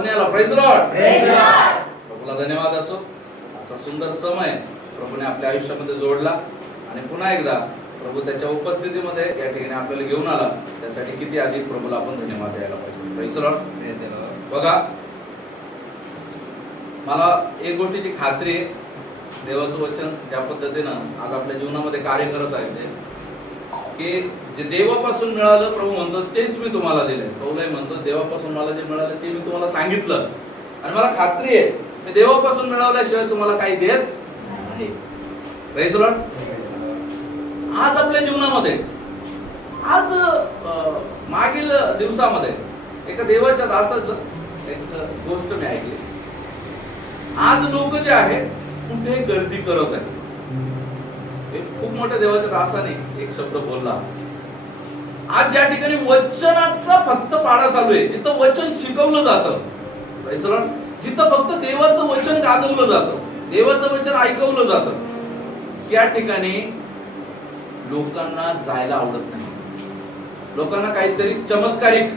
आज्ञाला. Praise Lord. प्रभूला धन्यवाद असो. आजचा सुंदर समय प्रभूने आपल्या आयुष्यामध्ये जोडला आणि पुन्हा एकदा प्रभू त्याच्या उपस्थितीमध्ये या ठिकाणी आपल्याला घेऊन आला. त्यासाठी किती अधिक प्रभूला आपण धन्यवाद द्यायला पाहिजे. Praise Lord. बघा, मला एक गोष्टीची खात्री आहे, देवाचं वचन ज्या पद्धतीनं आज आपल्या जीवनामध्ये कार्य करत आहे की जे देवापासून मिळालं, प्रभू म्हणतो तेच मी तुम्हाला दिलंय. प्रभूलाही म्हणतो देवापासून मला जे मिळालं ते मी तुम्हाला सांगितलं आणि मला खात्री आहे मी देवापासून मिळवल्याशिवाय तुम्हाला काही देत नाही. Praise Lord. आज आपल्या जीवनामध्ये, आज मागील दिवसामध्ये एका देवाच्या दासाचं एक गोष्ट मी ऐकली. आज लोक जे आहे कुठे गर्दी करत आहेत. एक खूप मोठ्या देवाच्या दासाने एक शब्द बोलला. आज ज्या ठिकाणी वचनाचा फक्त पाढा चालू आहे, जिथं वचन शिकवलं जातं, जिथं फक्त देवाचं वचन गाजवलं जातं, देवाचं वचन ऐकवलं जातं, त्या ठिकाणी लोकांना जायला आवडत नाही. लोकांना काहीतरी चमत्कारिक,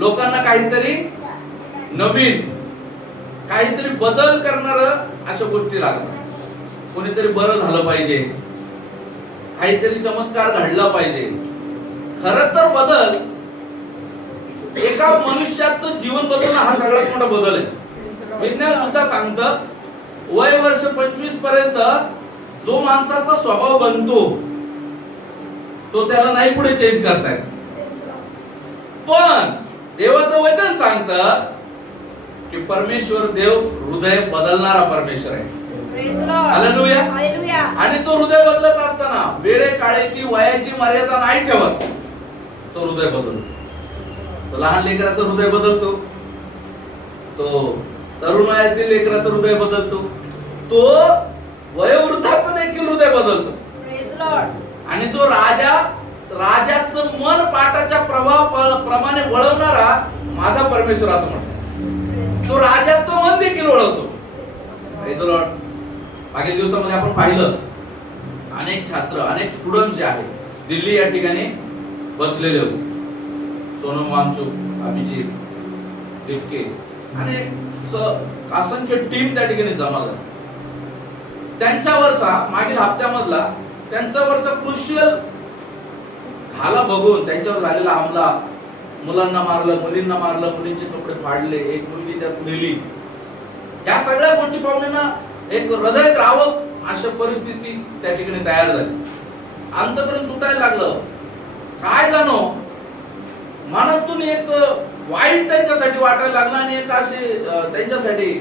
लोकांना काहीतरी नवीन, काहीतरी बदल करणार अशा गोष्टी लागतात. कोणीतरी बरं झालं पाहिजे, काहीतरी चमत्कार घडला पाहिजे. खरं तर बदल, एका मनुष्याचं जीवन बदलणं हा सगळ्यात मोठा बदल आहे. विज्ञान सुद्धा सांगतं वय वर्ष 25 पर्यंत जो माणसाचा स्वभाव बनतो तो त्याला नाही पुढे चेंज करता येत. पण देवाचं वचन सांगतं की परमेश्वर देव हृदय बदलणारा परमेश्वर आहे. हालेलुया. आणि तो हृदय बदलत असताना वेळे काळेची वयाची मर्यादा नाही ठेवत. तो हृदय बदलतो. तो लहान लेकराचं हृदय बदलतो, तो तरुण वयातील लेकराचं हृदय बदलतो, तो वयोवृद्धाचं देखील हृदय बदलतो. आणि तो राजाचं मन पाटाच्या प्रमाणे वळवणारा माझा परमेश्वर असं म्हणतो. तो राजाचं मन देखील वळवतो. Praise Lord. मागील दिवसामध्ये आपण पाहिलं अनेक छात्र, अनेक स्टुडंट जे आहेत दिल्ली या ठिकाणी बसलेले होते. सोनम वांगचुक, अभिजित टिपके आणि असंख्य टीम त्या ठिकाणी जमा झाली. त्यांच्यावरचा मागील हप्त्यामधला त्यांच्यावरचा क्रुशियल हाला बघून त्यांच्यावर झालेला हमला, मुलांना मारलं, मुलींना मारलं, मुलींचे कपडे फाडले, एक मुलगी त्यात मेली, या सगळ्या गोष्टी पाहून ना एक हृदय द्रावक अशा परिस्थिती त्या ठिकाणी तयार झाली. अंतःकरण तुटायला लागलं. काय जाणो मनातून एक वाईट त्यांच्यासाठी वाटायला लागलं आणि एक असे त्यांच्यासाठी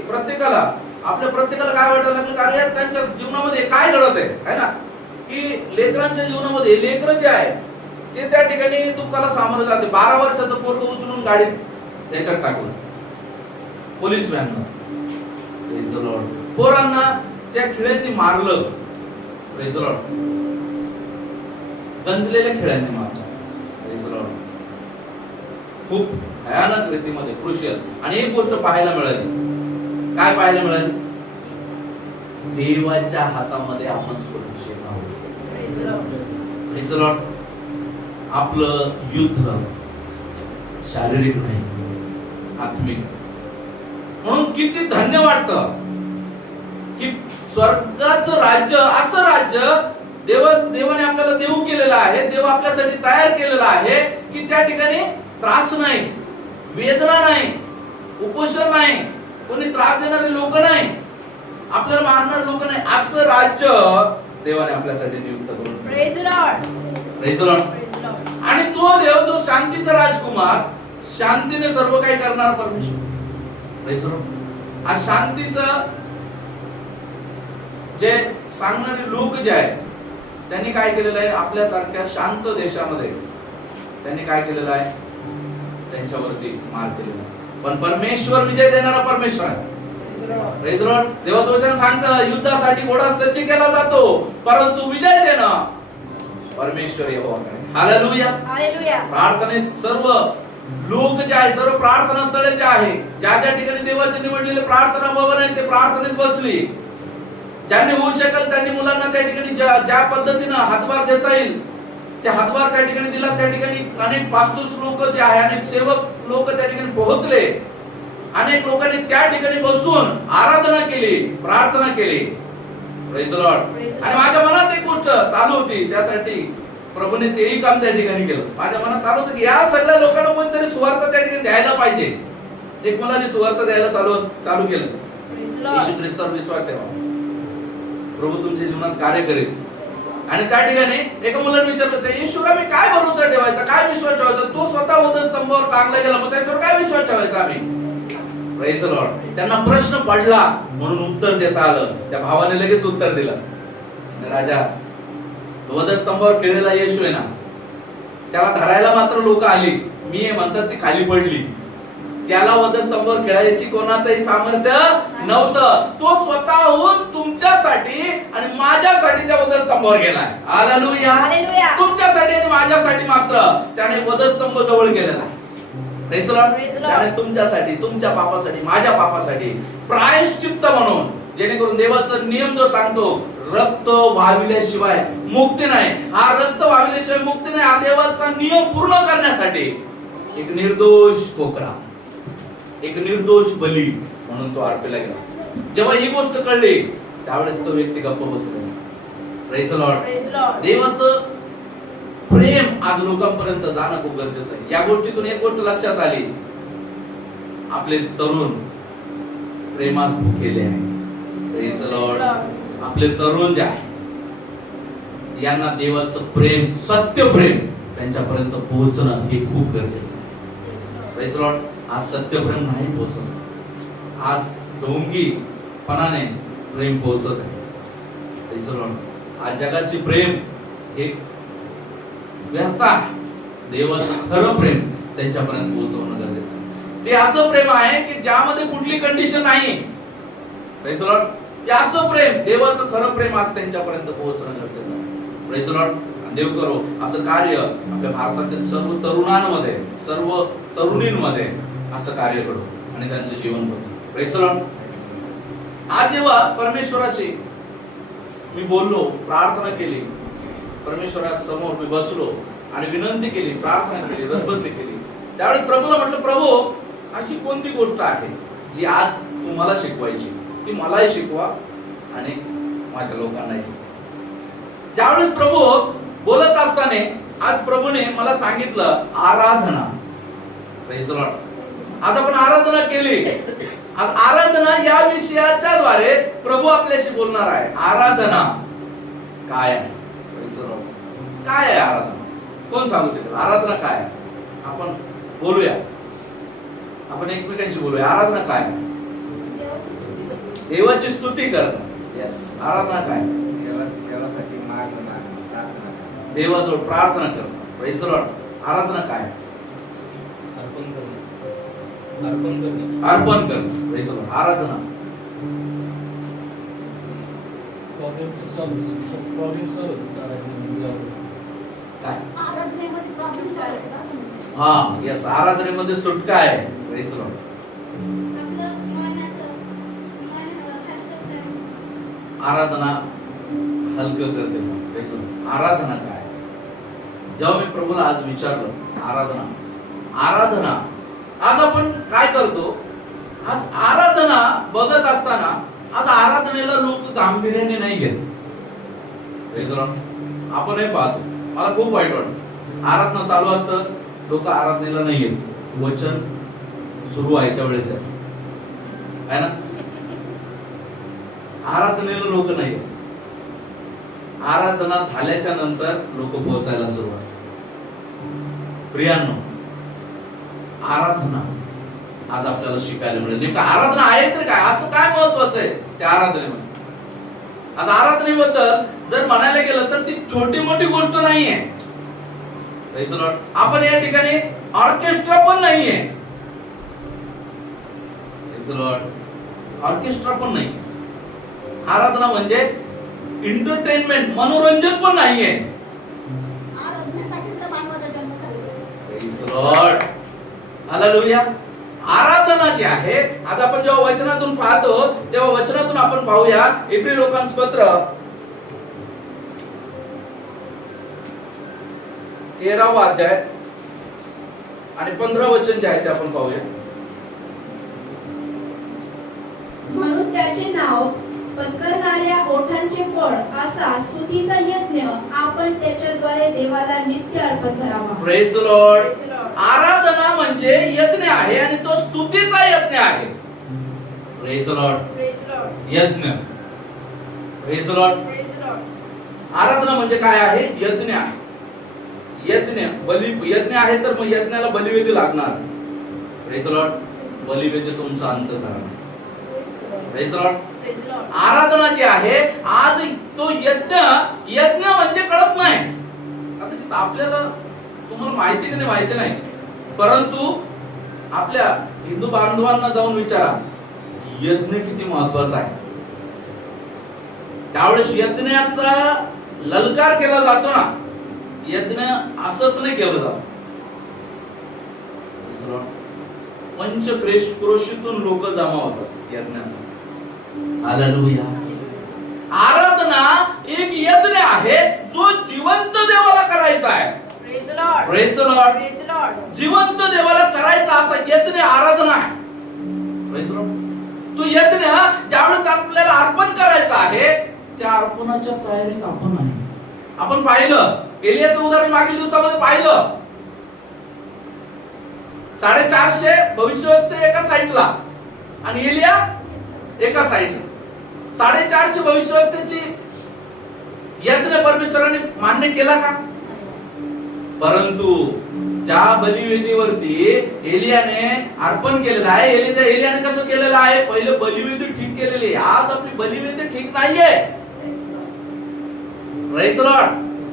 आपल्या प्रत्येकाला काय वाटायला लागलं, कारण यार त्यांच्या जीवनामध्ये काय घडत आहे ना, की लेकरांच्या जीवनामध्ये लेकरं जे आहे ते त्या ठिकाणी दुःखाला सामोरं जाते. 12 वर्षाचं पोरग उचलून गाडीत त्याच्यात टाकलं पोलीस व्हॅननं. Praise the lord. पोरांना त्या खिळ्यांनी मारलं. Praise the lord. गंजलेल्या खिळ्यांनी मारलं. Praise the lord. खूप भयानक रीतीमध्ये क्रुशियल. आणि एक गोष्ट पाहायला मिळाली. काय पाहायला मिळाली? देवाच्या हातामध्ये आपण सुरक्षित आहोत. Praise the Lord. आपलं युद्ध शारीरिक नाही, आत्मिक. म्हणून किती धन्य वाटतं की स्वर्गाचं राज्य, असं राज्य देवाने आपल्याला देऊ केलेलं आहे, देव आपल्यासाठी तयार केलेलं आहे की त्या ठिकाणी त्रास नाही, वेदना नाही, उपोषण नाही, कोणी त्रास देणारे लोक नाही, आपल्याला मारणारे लोक नाही. असं राज्य देवाने आपल्यासाठी नियुक्त करून. Praise Lord. Praise Lord. आणि तो देव, तो शांतीचा राजकुमार, शांतीने सर्व काही करणार परमेश्वर. Praise Lord. आज शांतीचं जे सांगणारे लोक जे आहेत त्यांनी काय केलेलं आहे, आपल्यासारख्या शांत देशामध्ये त्यांनी काय केलेलं आहे, त्यांच्यावरती मार केलेला. पण परमेश्वर विजय देणारा परमेश्वर आहे. Praise Lord. देवाचं वचन सांगतं युद्धासाठी घोडा सज्ज केला जातो, परंतु विजय देणं परमेश्वर यहोवाकडे. हालेलुया. हालेलुया. प्रार्थनेत सर्व लोक जे आहे, सर्व प्रार्थना स्थळे जे आहे, ज्या ज्या ठिकाणी देवाचे निवडलेले प्रार्थना भवन आहे ते प्रार्थनेत बसली. ज्यांनी होऊ शकेल त्यांनी मुलांना त्या ठिकाणी ज्या पद्धतीनं हातभार देता येईल ते हातभार त्या ठिकाणी दिला. त्या ठिकाणी अनेक पास्टर्स लोक जे आहे, अनेक सेवक लोक त्या ठिकाणी पोहोचले अनेक लोकांनी त्या ठिकाणी बसून आराधना केली, प्रार्थना केली. Praise the Lord. आणि माझ्या मनात एक गोष्ट चालू होती, त्यासाठी प्रभूने तेही काम त्या ठिकाणी केलं. माझ्या मनात चालू होतं की या सगळ्या लोकांना कोणतरी सुवार्ता त्या ठिकाणी द्यायला पाहिजे. एक मुलाने सुवार्ता द्यायला चालू केलं. येशू ख्रिस्तावर विश्वास ठेवा, प्रभू तुमच्या जीवनात कार्य करेल. आणि त्या ठिकाणी एका मुलाने विचारलं, त्या येशूला मी काय भरोसा ठेवायचा, काय विश्वास ठेवायचा? तो स्वतः वधस्तंभावर टाकला गेला, मग त्याच्यावर काय विश्वास ठेवायचा आम्ही? Praise the Lord. त्यांना प्रश्न पडला म्हणून उत्तर देता आलं. त्या भावाने लगेच उत्तर दिलं, राजा वधस्तंभावर खेळलेला येशू आहे ना, त्याला धरायला मात्र लोक आली, मी हे म्हणतात ती खाली पडली. त्याला वधस्तंभावर खेळायची कोणाचंही सामर्थ्य नव्हतं. तो स्वतःहून तुमच्यासाठी आणि माझ्यासाठी त्या वधस्तंभावर गेलाय. हालेलुया. तुमच्यासाठी आणि माझ्यासाठी मात्र त्याने वधस्तंभ जवळ केलेला आहे. Praise the Lord. त्याने तुमच्यासाठी, तुमच्या पापासाठी, माझ्या पापासाठी प्रायश्चित्त म्हणून, जेणेकरून देवाचा नियम जो सांगतो रक्त वाहिल्याशिवाय मुक्ती नाही, हा रक्त वाहिल्याशिवाय मुक्ती नाही, हा देवाचा नियम पूर्ण करण्यासाठी एक निर्दोष कोकरा, एक निर्दोष बली म्हणून तो अर्पला गेला. जेव्हा ही गोष्ट कळली त्यावेळेस तो व्यक्ती गप्प बसला. Praise the Lord. देवाचं प्रेम आज लोकांपर्यंत जाणं खूप गरजेचं आहे. या गोष्टीतून एक गोष्ट लक्षात आली, आपले तरुण प्रेमास भुकेले आहे. Praise the Lord. आपले तरुण जे आहे यांना देवाचं प्रेम, सत्य प्रेम त्यांच्यापर्यंत पोहोचणं हे खूप गरजेचं आहे. Praise the Lord. आज सत्य प्रेम नाही पोहोचत, आज ढोंगीपणाने प्रेम पोहोचत आहे. Praise the Lord. आज जगाची प्रेम हे व्यर्थ आहे. देवाचं खरं प्रेम त्यांच्यापर्यंत पोहोचवणं गरजेचं आहे. ते असं प्रेम आहे की ज्यामध्ये कुठली कंडिशन नाही. Praise the lord. ते असं प्रेम, देवाचं खरं प्रेम आज त्यांच्यापर्यंत पोहोचणं गरजेचं आहे. Praise the Lord. देव करो असं कार्य आपल्या भारतातील सर्व तरुणांमध्ये, सर्व तरुणींमध्ये असं कार्य करू आणि त्यांचं जीवन बदलू. Praise the Lord. आज जेव्हा परमेश्वराशी मी बोललो, प्रार्थना केली, परमेश्वरासमोर मी बसलो आणि विनंती केली, प्रार्थना केली, रजबंदी केली, त्यावेळी प्रभूला म्हटलं, प्रभू अशी कोणती गोष्ट आहे जी आज तुम्हाला शिकवायची, ती मलाही शिकवा आणि माझ्या लोकांनाही शिकवा. ज्यावेळेस प्रभू बोलत असताना आज प्रभूने मला सांगितलं आराधना. Praise the Lord. आज आपण आराधना केली. आज आराधना या विषयाच्या द्वारे प्रभू आपल्याशी बोलणार आहे. आराधना काय आहे? Praise the Lord. काय आहे आराधना? कोण सांगू शकेल आराधना काय आहे? आपण बोलूया, आपण एकमेकांशी बोलूया. आराधना काय? देवाची स्तुती करणं. यस. आराधना काय? देवासाठी मागणं, प्रार्थना, देवाजवळ प्रार्थना करणं. Praise the lord. आराधना काय? अर्पण करणं. अर्पण करणं. अर्पण करणं. Praise the lord. आराधना काय? हा. यस. आराधनेमध्ये सुटका आहे. Praise the lord. आराधना हलकं करते. Praise the lord. आराधना काय? जेव्हा मी प्रभूला आज विचारलं आराधना आज आपण काय करतो? आज आराधना बघत असताना आज आराधनेला लोक गांभीर्याने नाही घेत. Praise the Lord. आपण हे पाहतो. मला खूप वाईट वाटतं. आराधना चालू असतं, लोक आराधनेला नाही येत. वचन सुरू व्हायच्या वेळेस आहे ना, आराधनेला लोक नाही येत. आराधना झाल्याच्या नंतर लोक पोहोचायला सुरुवात. प्रियांनो, आराधना आज आपल्याला शिकायला मिळेल. नेमकं आराधना आहे तर काय, असं काय महत्वाचं आहे त्या आराधनेमध्ये? आज आराधनेबद्दल जर म्हणायला गेलं तर ती छोटी मोठी गोष्ट नाहीये. Praise the Lord. आपण या ठिकाणी ऑर्केस्ट्रा पण नाहीये. Praise the Lord. ऑर्केस्ट्रा पण नाही. आराधना म्हणजे एंटरटेनमेंट, मनोरंजन पण नाहीये. Praise the lord. हालेलुया. आराधना जी आहे, आज आपण जेव्हा वचनातून पाहतो तेव्हा वचनातून आपण पाहूया इब्री लोकांस पत्र 13वा अध्याय आणि 15 वचन जे आहे ते आपण पाहूया. म्हणून त्याचे नाव पत्करणाऱ्या ओठांचे फळ असा स्तुतीचा यज्ञ आपण त्याच्याद्वारे देवाला नित्य अर्पण करावा. Praise the lord. आराधना म्हणजे यज्ञ आहे आणि तो स्तुतीचा यज्ञ आहे. Praise the lord. यज्ञ. Praise the lord. आराधना म्हणजे काय आहे? यज्ञ आहे. यज्ञ यज्ञ आहे तर मग यज्ञाला बलिवेदी लागणार. Praise the Lord. बलिवेदी तुमचा अंतःकरण. Praise the lord. आराधना जी आहे आज तो यज्ञ म्हणजे कळत नाही. कदाचित आपल्याला तुम्हाला माहिती की नाही माहिती नाही, परंतु आपल्या हिंदू बांधवांना जाऊन विचारा यज्ञ किती महत्वाचा आहे. त्यावेळेस यज्ञाचा ललकार केला जातो ना. यज्ञ असंच नाही केलं जात. पंचक्रोशीतून लोक जमा होतात यज्ञासाठी. हालेलुया. आराधना एक यज्ञ आहे जो जिवंत देवाला करायचा आहे. Praise the Lord. जिवंत देवाला करायचा असा यज्ञ आराधना आहे. Praise the Lord. तो यज्ञ ज्यावेळेस आपल्याला अर्पण करायचा आहे त्या अर्पणाच्या तयारीत आपण आहे. आपण पाहिलं एलियाचं उदाहरण मागील दिवसामध्ये पाहिलं. 450 भविष्यवक्ते एका साईडला आणि एलिया एका साईडला. 450 भविष्यवक्त्याची यज्ञ परमेश्वराने मान्य केला का? परंतु ज्या बलिवेदीवरती एलियाने अर्पण केलेलं आहे, एलियाने कसं केलेलं आहे? पहिले बलिवेदी ठीक केलेली आहे. आज आपली बलिवेदी ठीक नाहीये. Praise the Lord.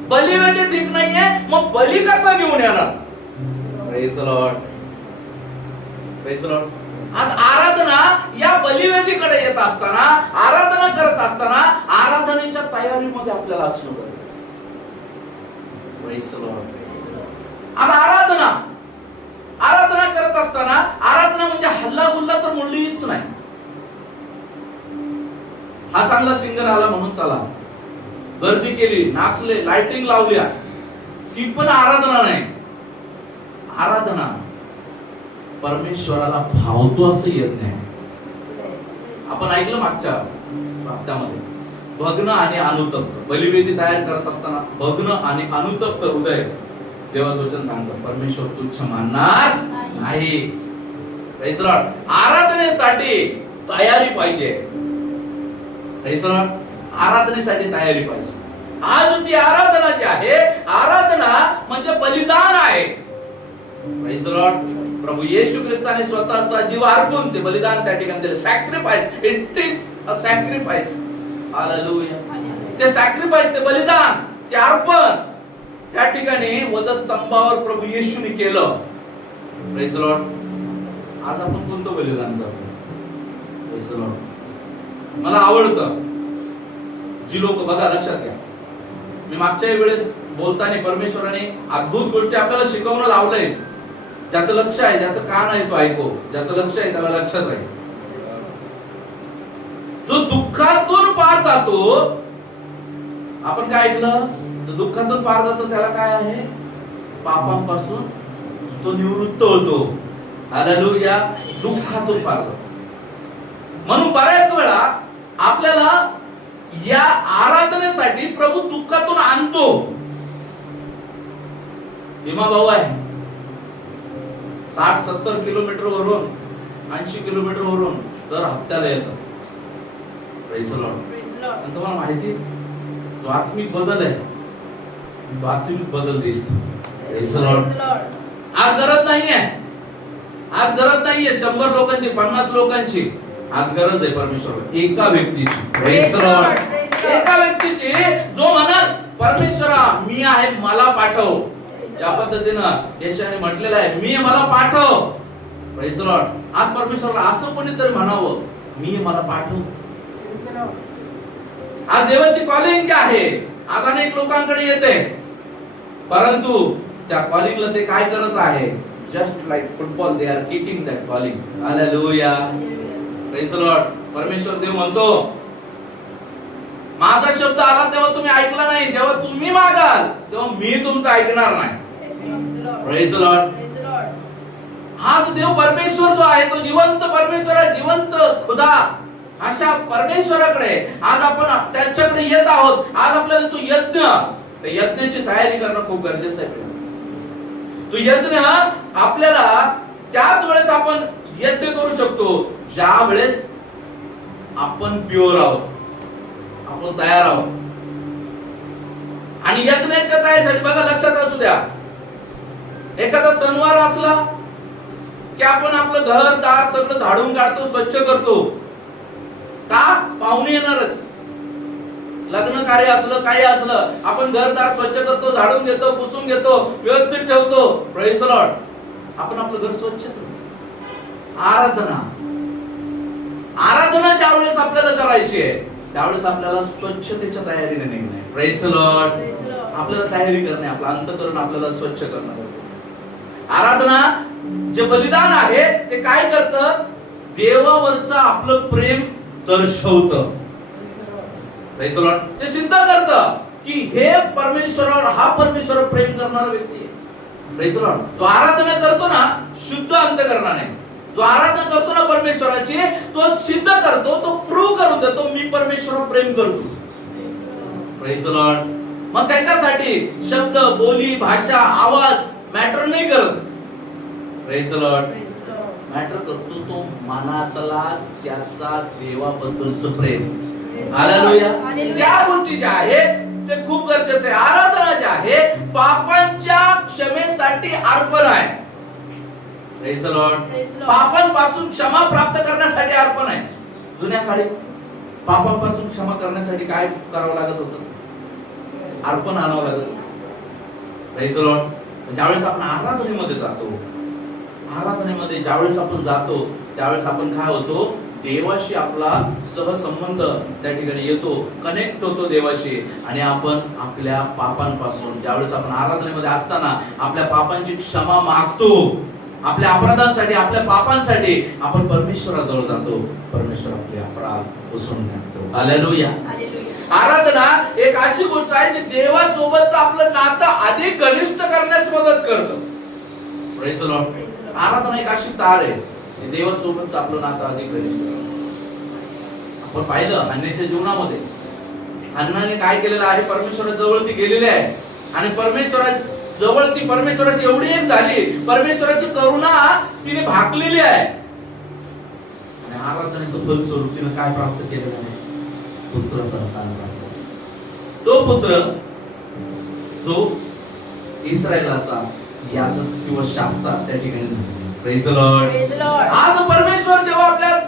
बलिवेदी ठीक नाहीये, मग बली कसा घेऊन येणार? Praise the Lord. Praise the Lord. आज आराधना या बलिवेदीकडे येत असताना, आराधना करत असताना आराधनेच्या तयारीमध्ये आपल्याला असणं गरजेचं आहे. Praise the Lord. आज आराधना करत असताना, आराधना म्हणजे हल्ला गुल्ला तर मुळीच नाही. हा चांगला सिंगर आला म्हणून चला, गर्दी केली, नाचले, लाइटिंग लावल्या, ती पण आराधना नाही. आराधना परमेश्वराला भावतो असं यज्ञ आहे. आपण ऐकलं मागच्या हप्त्यामध्ये भग्न आणि अनुतप्त बलिवेदी तयार करत असताना भग्न आणि अनुतप्त हृदय देवाचं वचन सांगतं परमेश्वर तुच्छ मानणार नाही. Praise the Lord. आराधनेसाठी तयारी पाहिजे. Praise the Lord. आराधनेसाठी तयारी पाहिजे. आज ती आराधना जी आहे, आराधना म्हणजे बलिदान आहे. Praise the lord. प्रभू येशू ख्रिस्ताने स्वतःचा जीव अर्पण ते बलिदान त्या ठिकाणी दिले. Sacrifice. It is a sacrifice. Hallelujah. ते सॅक्रिफाइस, ते बलिदान, ते अर्पण त्या ठिकाणी वधस्तंभावर प्रभू येशूने केलं. Praise the Lord. आज आपण कोणतं बलिदान करतो? Praise the Lord. मला आवडतं जी लोक, बघा लक्षात घ्या, मी मागच्या वेळेस बोलताना परमेश्वराने अद्भुत गोष्टी आपल्याला शिकवणं लावलंय. ज्याचं लक्ष आहे, ज्याचं कान आहे तो ऐको, ज्याचं लक्ष आहे त्याला लक्षात राहील. जो दुःखातून पार जातो, आपण काय ऐकलं? दुःखातून पार जातो त्याला काय आहे? पापांपासून तो निवृत्त होतो. हालेलुया. दुःखातून पार जातो. म्हणून बऱ्याच वेळा आपल्याला या आराधनेसाठी प्रभू दुःखातून आणतो. भीमा भाऊ आहे 60-70 किलोमीटर वरून 80 किलोमीटर वरून दर हप्त्याला येतो. Praise the Lord. आणि तुम्हाला माहिती, जो आत्मिक बदल आहे तो आत्मिक बदल दिसतो. Praise the Lord. आज गरज नाहीये, आज गरज नाहीये 100 लोकांची, 50 लोकांची. आज गरज आहे परमेश्वर एका व्यक्तीची. Praise the Lord. एका व्यक्तीची जो म्हणाल परमेश्वरा मी आहे, मला पाठव. ज्या पद्धतीनं येशूने म्हटलेलं आहे, मी मला पाठव. Praise the Lord. आज परमेश्वराला असं कोणीतरी म्हणावं, मी मला पाठव. आज देवाची कॉलिंग आहे, आज अनेक लोकांकडे येते, परंतु त्या कॉलिंगला ते काय करत आहे? Just like football, they are kicking that calling. Hallelujah. Praise the Lord. परमेश्वर देव म्हणतो, माझा शब्द आला तेव्हा तुम्ही ऐकला नाही, जेव्हा तुम्ही मागाल तेव्हा मी तुमचं ऐकणार नाही. Praise the Lord. हाच देव परमेश्वर जो आहे तो जिवंत परमेश्वर आहे, जिवंत खुदा, अशा परमेश्वराकडे आज आपण त्याच्याकडे येत आहोत. आज आपल्याला तो यज्ञ, त्या यज्ञाची तयारी करणं खूप गरजेचं आहे. तो यज्ञ आपल्याला त्याच वेळेस आपण यज्ञ करू शकतो ज्या वेळेस आपण प्युअर आहोत, आपण तयार आहोत. आणि यज्ञाच्या तयारीसाठी बघा, लक्षात असू द्या, एखादा सणवार असला की आपण आपलं घर दार सगळं झाडून काढतो, स्वच्छ करतो. का? पाहुणे येणारच. लग्न कार्य असलं, काही असलं, आपण घर दार स्वच्छ करतो, झाडून घेतो, पुसून घेतो, व्यवस्थित ठेवतो. Praise the Lord. आपण आपलं घर स्वच्छ करतो. आराधना ज्या वेळेस आपल्याला करायची आहे त्यावेळेस आपल्याला स्वच्छतेच्या तयारीने निघणे. Praise the Lord. आपल्याला तयारी करणे, आपलं अंतःकरण आपल्याला स्वच्छ करणं. आराधना जे बलिदान आहे ते काय करतं? देवावरचं आपलं प्रेम दर्शवतं. Praise the lord. ते सिद्ध करतं की हे परमेश्वरावर, हा परमेश्वरावर प्रेम करणारा व्यक्ती आहे. Praise the Lord. तो आराधना करतो ना शुद्ध अंतःकरणाने, तो आराधना करतो ना परमेश्वराची, तो सिद्ध करतो, तो प्रूव्ह करून देतो मी परमेश्वरावर प्रेम करतो. Praise the Lord. मग त्याच्यासाठी शब्द, बोली, भाषा, आवाज मॅटर नाही करत. Praise the Lord. मॅटर करतो तो मनातला त्याचा देवाबद्दलचं प्रेम. हालेलुया. त्या गोष्टी ज्या आहेत ते खूप गरजेचं आहे. आराधना जी आहे पापांच्या क्षमेसाठी अर्पण आहे. Praise the Lord. पापांपासून क्षमा प्राप्त करण्यासाठी अर्पण आहे. जुन्या काळी पापांपासून क्षमा करण्यासाठी काय करावं लागत होतं? अर्पण आणावं लागत होतं. Praise the Lord. ज्यावेळेस आपण आराधनेमध्ये ज्यावेळेस आपण जातो त्यावेळेस आपण काय होतो? देवाशी आपला सहसंबंध त्या ठिकाणी येतो, कनेक्ट होतो देवाशी. आणि आपण आपल्या पापांपासून, ज्यावेळेस आपण आराधनेमध्ये असताना आपल्या पापांची क्षमा मागतो, आपल्या अपराधांसाठी, आपल्या पापांसाठी आपण परमेश्वराजवळ जातो. परमेश्वर आपले अपराध पुसून टाकतो. हालेलुया. आराधना एक अशी गोष्ट आहे जी देवासोबतचं आपलं नातं अधिक घनिष्ठ करण्यास मदत करतं. Praise the lord. आराधना एक अशी तार आहे देवासोबतचं आपलं नातं अधिक घनिष्ठ करतं. आपण पाहिलं हन्नेच्या जीवनामध्ये हन्नाने काय केलेलं आहे? परमेश्वराजवळ ती गेलेली आहे आणि परमेश्वराजवळ ती परमेश्वराची एवढी एक झाली, परमेश्वराची करुणा तिने भागलेली आहे. आणि आराधनेचं फलस्वरूप तिने काय प्राप्त केलेलं आहे? पुत्र संतान प्राप्त. तो पुत्र जो इस्रायलाचा याजक किंवा शास्त्र त्या ठिकाणी झाला. Praise the Lord. आज परमेश्वर जेव्हा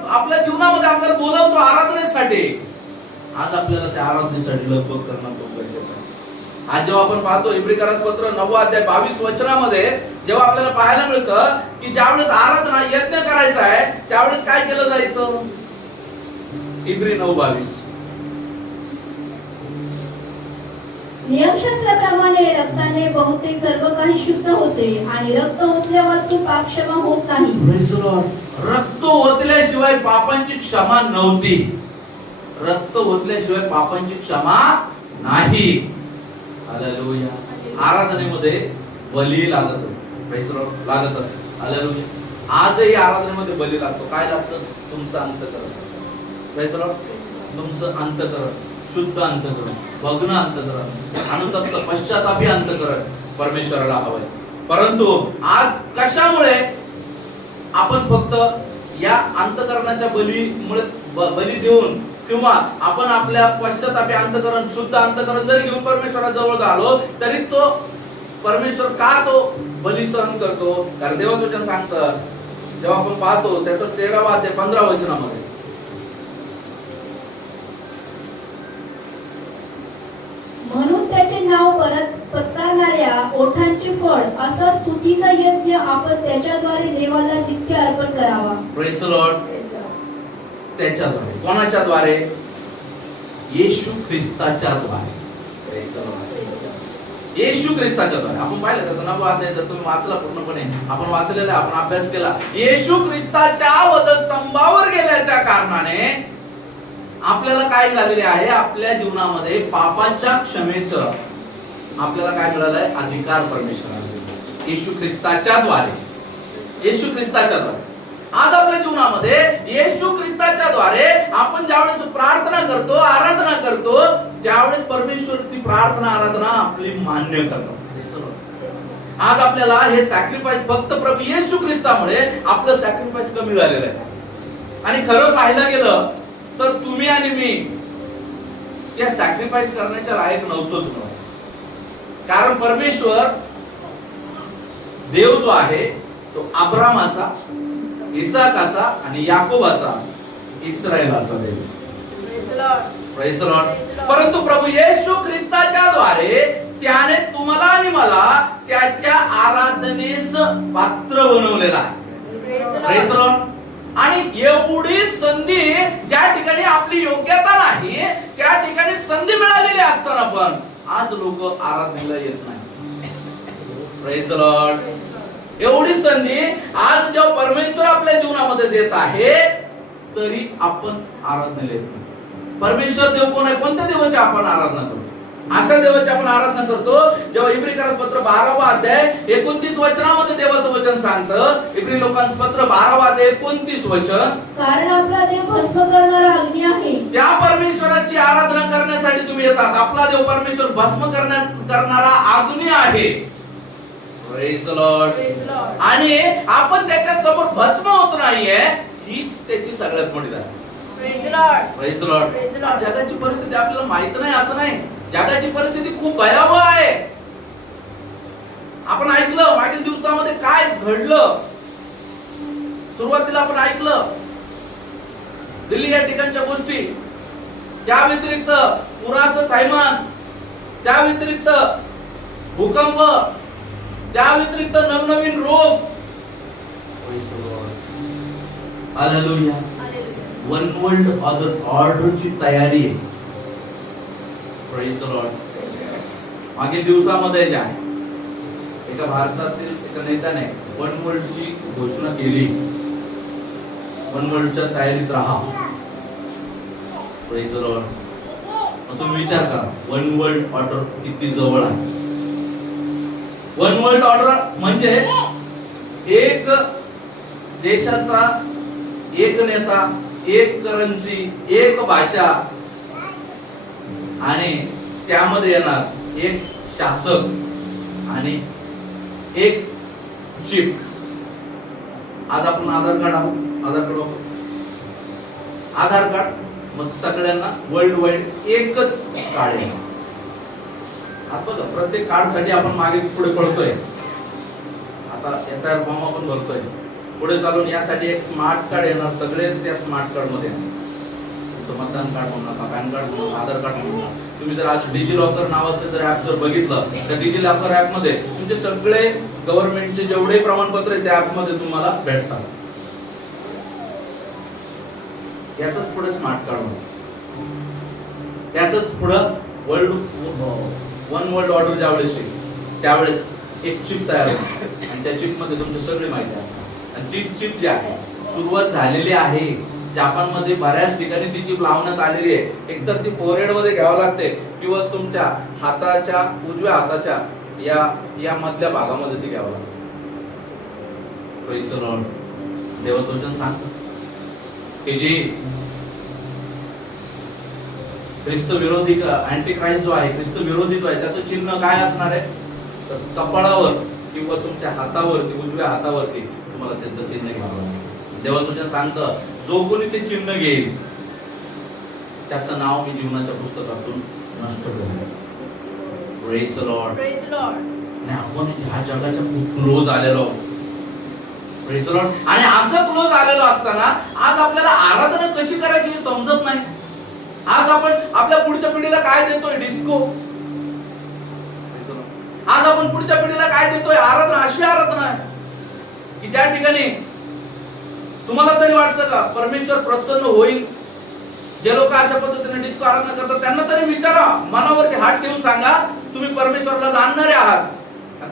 आपल्या जीवनामध्ये आपल्याला बोलवतो आराधनेसाठी, आज आपल्याला त्या आराधनेसाठी लगबग करणं खूप गरजेचं आहे. आज जेव्हा आपण पाहतो इब्रिकरात पत्र 9 अध्याय 22 वचनामध्ये जेव्हा आपल्याला पाहायला मिळतं की ज्यावेळेस आराधना यज्ञ करायचा आहे त्यावेळेस काय केलं जायचं? इब्री 9:22. नियमशास्त्राप्रमाणे रक्ताने बहुतेक सर्व काही शुद्ध होते आणि रक्त ओतल्यावर तू पाप क्षमा होत नाही. Praise the Lord. रक्त ओतल्याशिवाय पापांची क्षमा नव्हती. रक्त ओतल्याशिवाय पापांची क्षमा नाही. हालेलुया. आराधनेमध्ये बली लागत, प्रेज द लॉर्ड, लागत असे. हालेलुया. आजही आराधनेमध्ये बली लागतो. काय लागतं? तुमचं अंतःकरण. Praise the Lord. तुमचं अंतःकरण, शुद्ध अंतःकरण, भग्न अंतःकरण, अनुतप्त पश्चातापी अंतःकरण परमेश्वराला हवंय. परंतु आज कशामुळे आपण फक्त या अंतःकरणाच्या बली देऊन किंवा आपण आपल्या पश्चातापी अंतःकरण, शुद्ध अंतःकरण जरी घेऊन परमेश्वराजवळ झालो तरी तो परमेश्वर का तो बली सहन करतो? कारण देवाचं वचन सांगतं, जेव्हा आपण पाहतो त्याचं 13 ते 15 वचनामध्ये, म्हणून त्याचे नाव परत पत्करणाऱ्या ओठांचे फळ असा स्तुतीचा यज्ञ आपण त्याच्याद्वारे देवाला नित्य अर्पण करावा. Praise the Lord. त्याच्याद्वारे. कोणाच्या द्वारे? येशू ख्रिस्ताच्या द्वारे. Praise the Lord. येशू ख्रिस्ताच्या द्वारे. आपण पाहिलं त्याचं 9 अध्याय जर तुम्ही वाचला पूर्णपणे, आपण वाचलेला, आपण अभ्यास केला. येशू ख्रिस्ताच्या वधस्तंभावर गेल्याच्या कारणाने आपल्याला काय झालेले आहे? आपल्या जीवनामध्ये पापांच्या क्षमेचं आपल्याला काय मिळालंय? अधिकार परमेश्वराला येशू ख्रिस्ताच्या द्वारे. येशू ख्रिस्ताच्या द्वारे आज आपल्या जीवनामध्ये येशू ख्रिस्ताच्या द्वारे द्वारे आपण ज्यावेळेस प्रार्थना करतो, आराधना करतो, त्यावेळेस परमेश्वर ती प्रार्थना आराधना आपली मान्य करतात. आज आपल्याला हे सॅक्रिफाईस फक्त प्रभू येशू ख्रिस्तामुळे आपलं सॅक्रिफाईस कमी झालेलं आहे. आणि खरं पाहायला गेलं तर तुम्ही आणि मी त्या सॅक्रिफाईस करण्याच्या लायक नव्हतोच. कारण परमेश्वर देव जो आहे तो अब्रामाचा, इसाकाचा आणि याकोबाचा, इस्रायलाचा देव. Praise the Lord. परंतु प्रभू येशू ख्रिस्ताच्या द्वारे त्याने तुम्हाला आणि मला त्याच्या आराधनेस पात्र बनवलेला आहे. Praise the Lord. आणि एवढी संधी ज्या ठिकाणी आपली योग्यता नाही त्या ठिकाणी संधी मिळालेली असताना पण आज लोक आराधनेला येत नाही. Praise the Lord. एवढी संधी आज जेव्हा परमेश्वर आपल्या जीवनामध्ये देत आहे तरी आपण आराधनेला येत नाही. परमेश्वर देव कोण आहे? कोणत्या देवाची आपण आराधना करतो? अशा देवाची आपण आराधना करतो जेव्हा इब्री पत्र 12वा अध्याय 29 वचनामध्ये देवाचं वचन सांगतं. इब्री लोकांचं पत्र 12वा अध्याय 29 वचन, कारण आपला देव भस्म करणारा अग्नी आहे. त्या परमेश्वराची आराधना करण्यासाठी तुम्ही येतात. आपला देव परमेश्वर भस्म करणारा अग्नी आहे. Praise the Lord. आणि आपण त्याच्या समोर भस्म होत नाहीये, हीच त्याची सगळ्यात मोठी आहे. Praise the Lord. जगाची परिस्थिती आपल्याला माहित नाही असं नाही. जगाची परिस्थिती खूप भयावह आहे. आपण ऐकलं मागील दिवसामध्ये काय घडलं. सुरुवातीला आपण ऐकलं दिल्ली या ठिकाणच्या गोष्टी, त्या व्यतिरिक्त पुराचं थैमान, त्या व्यतिरिक्त भूकंप, त्या व्यतिरिक्त नवनवीन रोग. हालेलुया. वन वर्ल्ड ऑर्डरची तयारी आहे. Praise the Lord. मागील दिवसामध्ये ज्या एका भारतातील एका नेत्याने वन वर्ल्डची घोषणा केली. वन वर्ल्डच्या तयारीत राहा. Praise the Lord. मग तुम्ही विचार करा वन वर्ल्ड ऑर्डर किती जवळ आहे. वन वर्ल्ड ऑर्डर म्हणजे एक देशाचा एक नेता, एक करन्सी, एक भाषा आणि त्यामध्ये येणार एक शासक आणि एक चिप. आज आपण आधार कार्ड आधार कार्ड मग सगळ्यांना वर्ल्ड वाईड एकच कार्ड आहे. आता बघा प्रत्येक कार्ड साठी आपण मागे पुढे पडतोय. आता SIR फॉर्म आपण भरतोय. पुढे चालून यासाठी एक स्मार्ट कार्ड येणार. सगळे त्या स्मार्ट कार्ड मध्ये तुमचं मतदान कार्ड म्हणून, पॅन कार्ड म्हणून, आधार कार्ड म्हणून. तुम्ही जर आज डिजी लॉकर नावाचं जर ऍप जर बघितलं तर डिजी लॉकर ऍप मध्ये तुमचे सगळे गव्हर्नमेंटचे जेवढे प्रमाणपत्र आहेत त्या ऍप मध्ये तुम्हाला भेटतात. याचंच पुढे स्मार्ट कार्ड म्हणून, याचंच पुढे वर्ल्ड वन वर्ल्ड ऑर्डर ज्यावेळेस त्यावेळेस एक चिप तयार होते आणि त्या चिप मध्ये तुमची सगळी माहिती आहे. आणि ती चिप जी आहे सुरुवात झालेली आहे. जापान मध्ये बऱ्याच ठिकाणी ती चिप लावण्यात आलेली आहे. एकतर ती फोरहेड मध्ये घ्यावं लागते किंवा तुमच्या हाताच्या उजव्या हाताच्या या मधल्या भागामध्ये ती घ्यावं लागते. Praise the Lord. देवाचं वचन सांगतं की जी ख्रिस्त विरोधी अँटी क्राइस्ट जो आहे, ख्रिस्त विरोधी जो आहे, त्याचं चिन्ह काय असणार आहे तर कपाळावर किंवा तुमच्या हातावरती, उजव्या हातावरती तुम्हाला त्याचं चिन्ह घ्यावं लागेल. देवाचं वचन सांगतं जो कोणी ते चिन्ह घेईल त्याचं नाव मी जीवनाच्या पुस्तकातून नष्ट करेन. Praise the Lord. आणि आपण ह्या जगाच्या खूप क्लोज आलेलो. Praise the Lord. आणि असं क्लोज आलेलो असताना आज आपल्याला आराधना कशी करायची हे समजत नाही. आज आपण आपल्या पुढच्या पिढीला काय देतोय? डिस्को. आज आपण पुढच्या पिढीला काय देतोय? आराधना. अशी आराधना आहे की ज्या ठिकाणी तुम्हाला तरी वाटतं का परमेश्वर प्रसन्न होईल? जे लोक अशा पद्धतीने डिस्को आराधना करतात त्यांना तरी विचारा, मनावरती हात ठेवून सांगा तुम्ही परमेश्वराला जाणणारे आहात,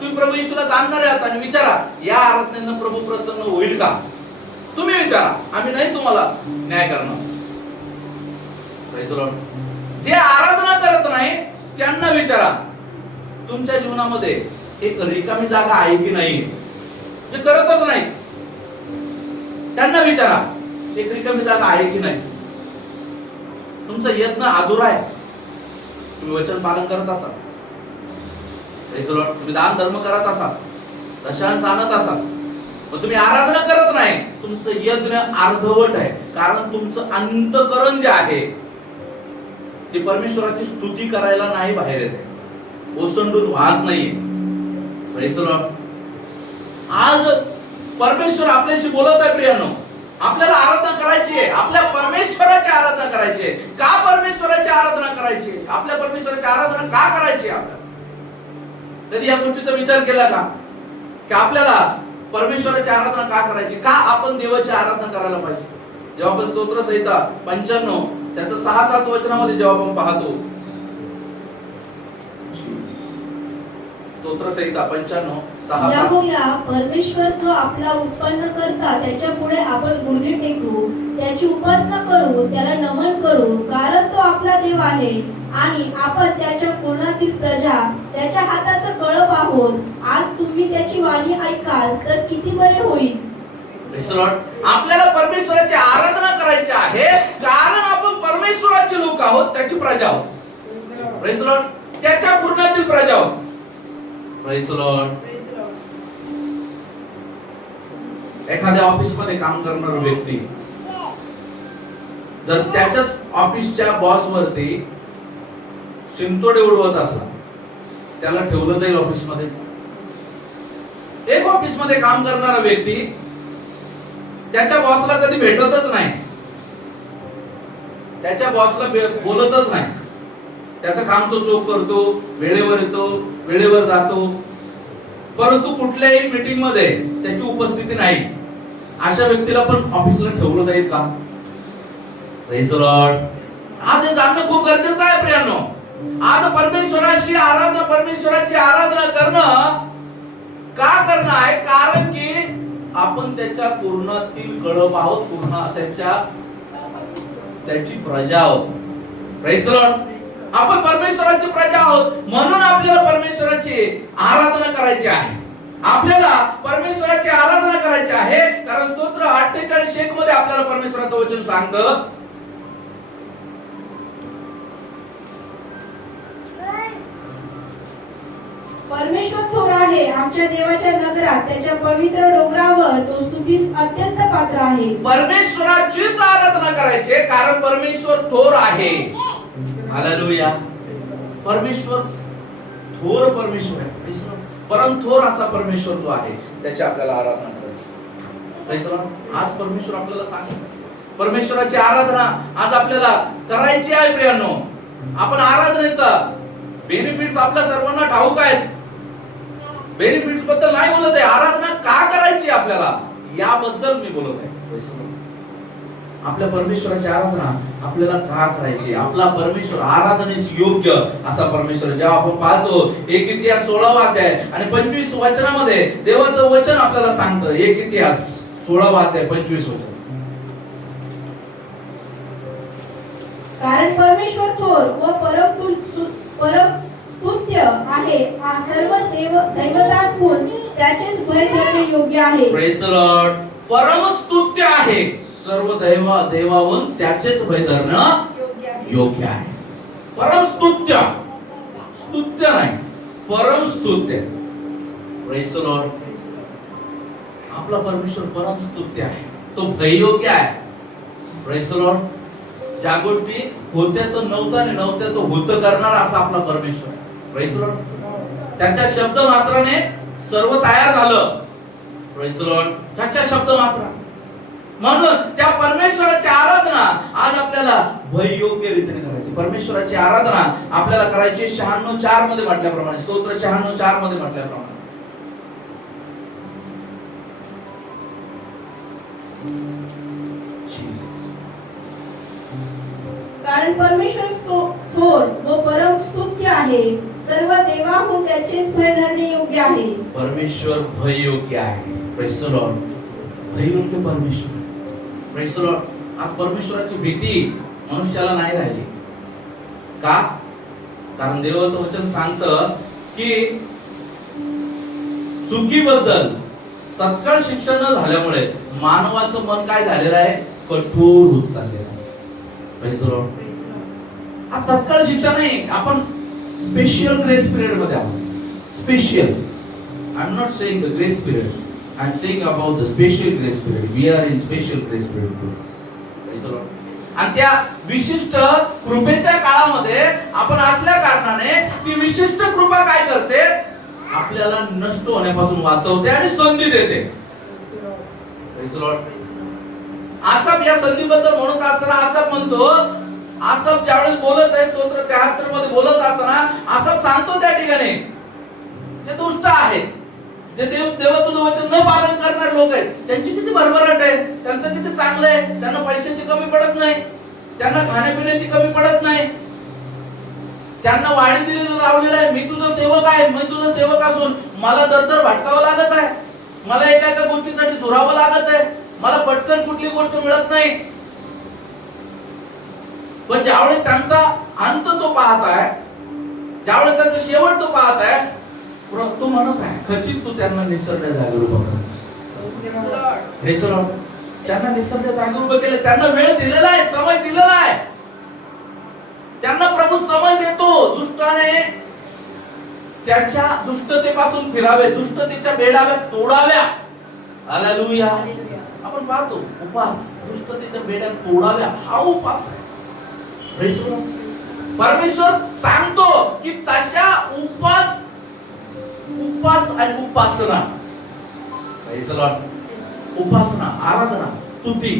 तुम्ही प्रभू येशूला जाणणारे आहात आणि विचारा या आराधनेनं प्रभू प्रसन्न होईल का? तुम्ही विचारा. आम्ही नाही तुम्हाला न्याय करणार. Praise the Lord. जे आराधना करत नाही त्यांना विचारा तुमच्या जीवनामध्ये एक रिकामी जागा आहे की नाही? जे करतच नाही त्यांना विचारा एक रिकामी जागा आहे की नाही? तुमचं यत्न अधुरा आहे. तुम्ही वचन पालन करत असाल, Praise the Lord. तुम्ही दान धर्म करत असाल, दशांश आणत असाल, पण तुम्ही आराधना करत नाही, तुमचं यज्ञ अर्धवट आहे. कारण तुमचं अंतःकरण जे आहे ते परमेश्वराची स्तुती करायला नाही बाहेर येते, ओसंडून वाहत नाहीये. Praise the Lord. आज परमेश्वर आपल्याशी बोलत आहे प्रियानो. आपल्याला आराधना करायची आहे, आपल्या परमेश्वराची आराधना करायची आहे. का परमेश्वराची आराधना करायची आहे? आपल्या परमेश्वराची आराधना का करायची आहे? आपल्याला कधी या गोष्टीचा विचार केला का की आपल्याला परमेश्वराची आराधना का करायची? का आपण देवाची आराधना करायला पाहिजे? जेव्हा आपण स्तोत्र संहिता 95 त्याचं 6-7 वचनामध्ये जेव्हा आपण पाहतो, स्तोत्र संहिता 95:6-7, यामुया परमेश्वर जो आपला उत्पन्न करता त्याच्या पुढे आपण गुडघे टेकू, त्याची उपासना करू, त्याला नमन करू, कारण तो आपला देव आहे आणि आपण त्याच्या कोणातील प्रजा, त्याच्या हाताचं कळप आहोत. आज तुम्ही त्याची वाणी ऐकाल तर किती बरे होईल. Praise the Lord. आपल्याला परमेश्वराची आराधना करायची आहे कारण आपण परमेश्वराचे लोक आहोत, त्याची प्रजा आहोत. Praise the Lord. त्याच्या कुटुंबातील प्रजा आहोत. Praise the Lord. एखाद्या ऑफिस मध्ये काम करणारा व्यक्ती जर त्याच्याच ऑफिसच्या बॉस वरती शिंतोडे उडवत असला, त्याला ठेवलं जाईल ऑफिस मध्ये. एक ऑफिस मध्ये काम करणारा व्यक्ती त्याच्या बॉसला कधी भेटतच नाही, त्याच्या बॉसला बोलतच नाही, त्याचं काम तो चोख करतो, वेळेवर येतो, वेळेवर जातो, परंतु कुठल्याही मीटिंग मध्ये त्याची उपस्थिती नाही. अशा व्यक्तीला पण ऑफिसला ठेवलं जाईल का? Praise the Lord. आज हे जाणणं खूप गरजेचं आहे प्रियांनो. आज परमेश्वराची आराधना करणं का करणं आहे? कारण की आपण त्याच्या पूर्णातील कळप आहोत, पूर्ण त्याची प्रजा आहोत. Praise the Lord. आपण परमेश्वराची प्रजा आहोत, म्हणून आपल्याला परमेश्वराची आराधना करायची आहे. आपल्याला परमेश्वराची आराधना करायची आहे कारण स्तोत्र 48:1 मध्ये आपल्याला परमेश्वराचं वचन सांगतं, परमेश्वर थोर आहे, आमच्या देवाच्या नगरात, त्याच्या पवित्र डोंगरावर तो स्तुतीस अत्यंत पात्र आहे. परमेश्वराचीच आराधना करायची कारण परमेश्वर थोर आहे. हालेलुया. परमेश्वर थोर परमेश्वर आहे, परम थोर असा परमेश्वर जो आहे त्याची आपल्याला आराधना करायची. आज परमेश्वर आपल्याला सांगतो परमेश्वराची आराधना आज आपल्याला करायची आहे प्रियांनो. आपण आराधनेचा बेनिफिट्स आपल्या सर्वांना ठाऊक आहेत. बेनिफिट्स बद्दल नाही बोलत आहे, आराधना का करायची आपल्याला याबद्दल मी बोलत आहे. आपल्या परमेश्वराची आराधना आपल्याला का करायची? आपला परमेश्वर आराधनेस योग्य असा परमेश्वर. जेव्हा आपण पाहतो 1 इतिहास 16वा अध्याय आणि 25 वचनामध्ये देवाचं वचन आपल्याला सांगतं. 1 इतिहास 16वा अध्याय 25 वचन. कारण परमेश्वर थोर व परम स्तुत्य आहे, सर्व दैवतांहून त्याचेच भय धरणे योग्य आहे. Praise the Lord. परम स्तुत्य आहे, सर्व देवाहून त्याचेच भय धरणं योग्य आहे. परम स्तुत्य, स्तुत्य नाही, परम स्तुत्य. Praise the Lord. आपला परमेश्वर परम स्तुत्य आहे, तो भययोग्य आहे. Praise the Lord. ज्या गोष्टी होत्याचं नव्हतं आणि नव्हत्याचं होतं करणारा असा आपला परमेश्वर आहे. Praise the Lord. त्याच्या शब्द मात्राने सर्व तयार झालं. Praise the Lord. त्याच्या शब्द मात्र. म्हणून त्या परमेश्वराची आराधना आज आपल्याला भययोग्य रीतीने करायची. परमेश्वराची आराधना आपल्याला करायची 96:4 मध्ये म्हटल्याप्रमाणे, स्तोत्र 96:4 मध्ये म्हटल्याप्रमाणे. कारण परमेश्वर थोर व परम स्तुत्य आहे, सर्व देवाहून त्याचेच भय धरणे योग्य आहे. परमेश्वर भययोग्य आहे. Praise the Lord. भययोग्य परमेश्वर. Praise the Lord. आज परमेश्वराची भीती मनुष्याला नाही राहिली. का? कारण देवाचं वचन सांगतं की चुकीबद्दल तत्काळ शिक्षा न झाल्यामुळे मानवाचं मन काय झालेलं आहे? कठोर होत चाललेलं आहे. Praise the Lord. हा तत्काळ शिक्षा नाही, आपण स्पेशल ग्रेस पिरियड मध्ये आहोत. Special, I am not saying the grace period, I am saying about the special grace period. We are in special grace period. आणि त्या विशिष्ट कृपेच्या काळामध्ये आपण असल्या कारणाने ती विशिष्ट कृपा काय करते, आपल्याला नष्ट होण्यापासून वाचवते आणि संधी देते. आसाप या संधीबद्दल म्हणत असताना आसाप म्हणतो, आसाप ज्यावेळेस बोलत आहे स्तोत्र 73 मध्ये बोलत असताना आसाप सांगतो त्या ठिकाणी जे दुष्ट आहेत, जे देवा तुझं वचन न पालन करणारे लोक आहेत, त्यांची किती भरभराट आहे, त्यांचं किती चांगलं आहे, त्यांना पैशाची कमी पडत नाही, त्यांना खाण्यापिण्याची कमी पडत नाही, त्यांना वाढी दिलेलं लावलेलं आहे. मी तुझा सेवक आहे, मी तुझा सेवक असून मला दरदर भटकावं लागत आहे, मला एका एका गोष्टीसाठी झुरावं लागत आहे, मला पटकन कुठली गोष्ट मिळत नाही. पण ज्यावेळेस त्यांचा अंत तो पाहत आहे, ज्यावेळेस त्यांचा शेवट तो पाहत आहे, तो म्हणत आहे खचित तू त्यांना निसरड्या जागेवर उभं करतोस. त्यांना निसरड्या जागेवर उभं केलं, त्यांना वेळ दिलेला आहे, समय दिलेला आहे, त्यांना प्रभू समय देतो. दुष्टाने त्याच्या दुष्टतेपासून फिरावे, दुष्टतेच्या बेड्या तोडाव्या. हालेलुया. आपण पाहतो उपास, दुष्टतेच्या बेड्या तोडाव्या, हा उपास आहे. परमेश्वर सांगतो की तशा उपास आणि उपासना, उपासना, आराधना, स्तुती,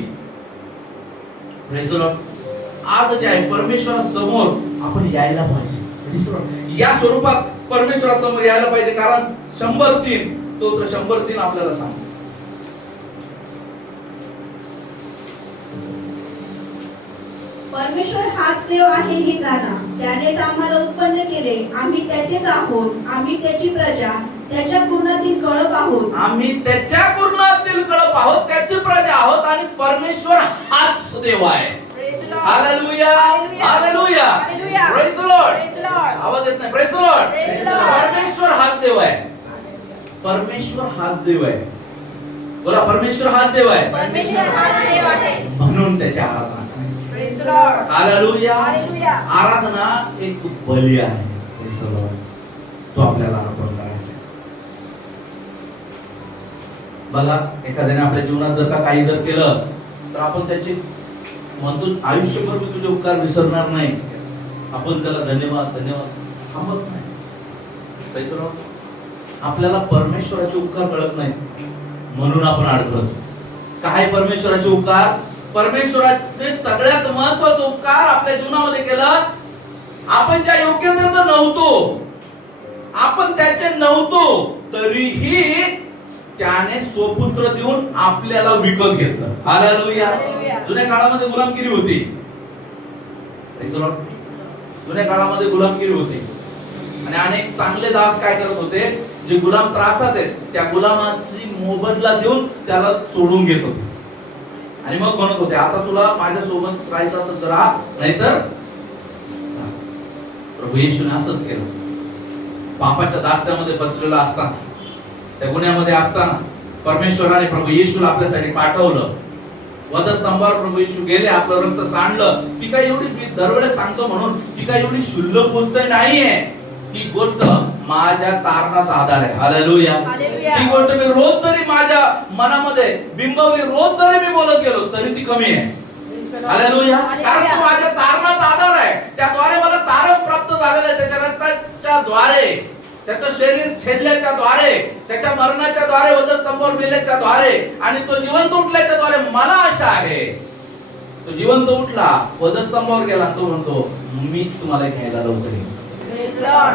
आज जे आहे परमेश्वरासमोर आपण यायला पाहिजे. या स्वरूपात परमेश्वरासमोर यायला पाहिजे, कारण 103 स्तोत्र 103 आपल्याला सांगतो. परमेश्वर हाच देव आहे हे जाणा, त्यानेच आम्हाला उत्पन्न केले, आम्ही त्याचेच आहोत, आम्ही त्याची प्रजा, त्याच्या कुर्णातील कळप आहोत. आम्ही त्याच्या कुर्णातील कळप आहोत, त्याची प्रजा आहोत, आणि परमेश्वर हाच देव आहे. Hallelujah, hallelujah, praise the Lord. आवाज येत नाही? Praise the Lord. परमेश्वर हाच देव आहे, परमेश्वर हाच देव आहे. बोला, परमेश्वर हाच देव आहे, परमेश्वर हाच देव आहे, म्हणून त्याची आराधना. हालेलुया. आराधना एक बली आहे, तो आपल्याला अर्पण करायचा. बघा, एखाद्याने आपल्या जीवनात जर का काही जर केलं तर आपण त्याची म्हणतो आयुष्यभर मी तुझे उपकार विसरणार नाही, आपण त्याला धन्यवाद धन्यवाद थांबत नाही. आपल्याला परमेश्वराचे उपकार कळत नाही म्हणून आपण अडकतो. काय परमेश्वराचे उपकार? परमेश्वराने सगळ्यात महत्त्वाचा उपकार आपल्या जीवनामध्ये केला. आपण ज्या योग्यतेचं नव्हतो, आपण त्याचे नव्हतो, तरीही त्याने स्वपुत्र देऊन आपल्याला विकत घेतलं. हालेलुया. जुन्या काळामध्ये गुलामगिरी होती, जुन्या काळामध्ये गुलामगिरी होती, आणि अनेक चांगले दास काय करत होते, जे गुलाम त्रासात आहेत त्या गुलामाची मोबदला देऊन त्याला सोडून घेत होते, आणि मग म्हणत होते आता तुला माझ्या सोबत राहायचं असेल तर राहा, नाहीतर प्रभू येशूने असंच केलं. पापाच्या दास्यामध्ये बसलेला असताना, त्या गुन्ह्यामध्ये असताना परमेश्वराने प्रभू येशूला आपल्यासाठी पाठवलं. वधस्तंभावर प्रभू येशू गेले, आपलं रक्त सांडलं. ती काय एवढी, मी दरवेळेस सांगतो म्हणून, ती काय एवढी क्षुल्लक गोष्ट नाहीये. ती गोष्ट माझ्या तारणाचा आधार आहे. हालेलुया. ती गोष्ट मी रोज जरी माझ्या मनामध्ये बिंबवली, रोज जरी मी बोलत गेलो तरी ती कमी आहे. हालेलुया. कारण तो माझ्या तारणाचा आधार आहे, त्याद्वारे मला तारण प्राप्त झालेलं आहे. त्याच्या रक्ताच्या द्वारे, त्याचं शरीर छेदल्याच्या द्वारे, त्याच्या मरणाच्या द्वारे, वधस्तंभावर मेल्याच्या द्वारे, आणि तो जिवंत उठल्याच्या द्वारे मला आशा आहे. तो जिवंत उठला, वधस्तंभावर गेला, तो म्हणतो मी तुम्हाला घ्यायला लवकर येईन.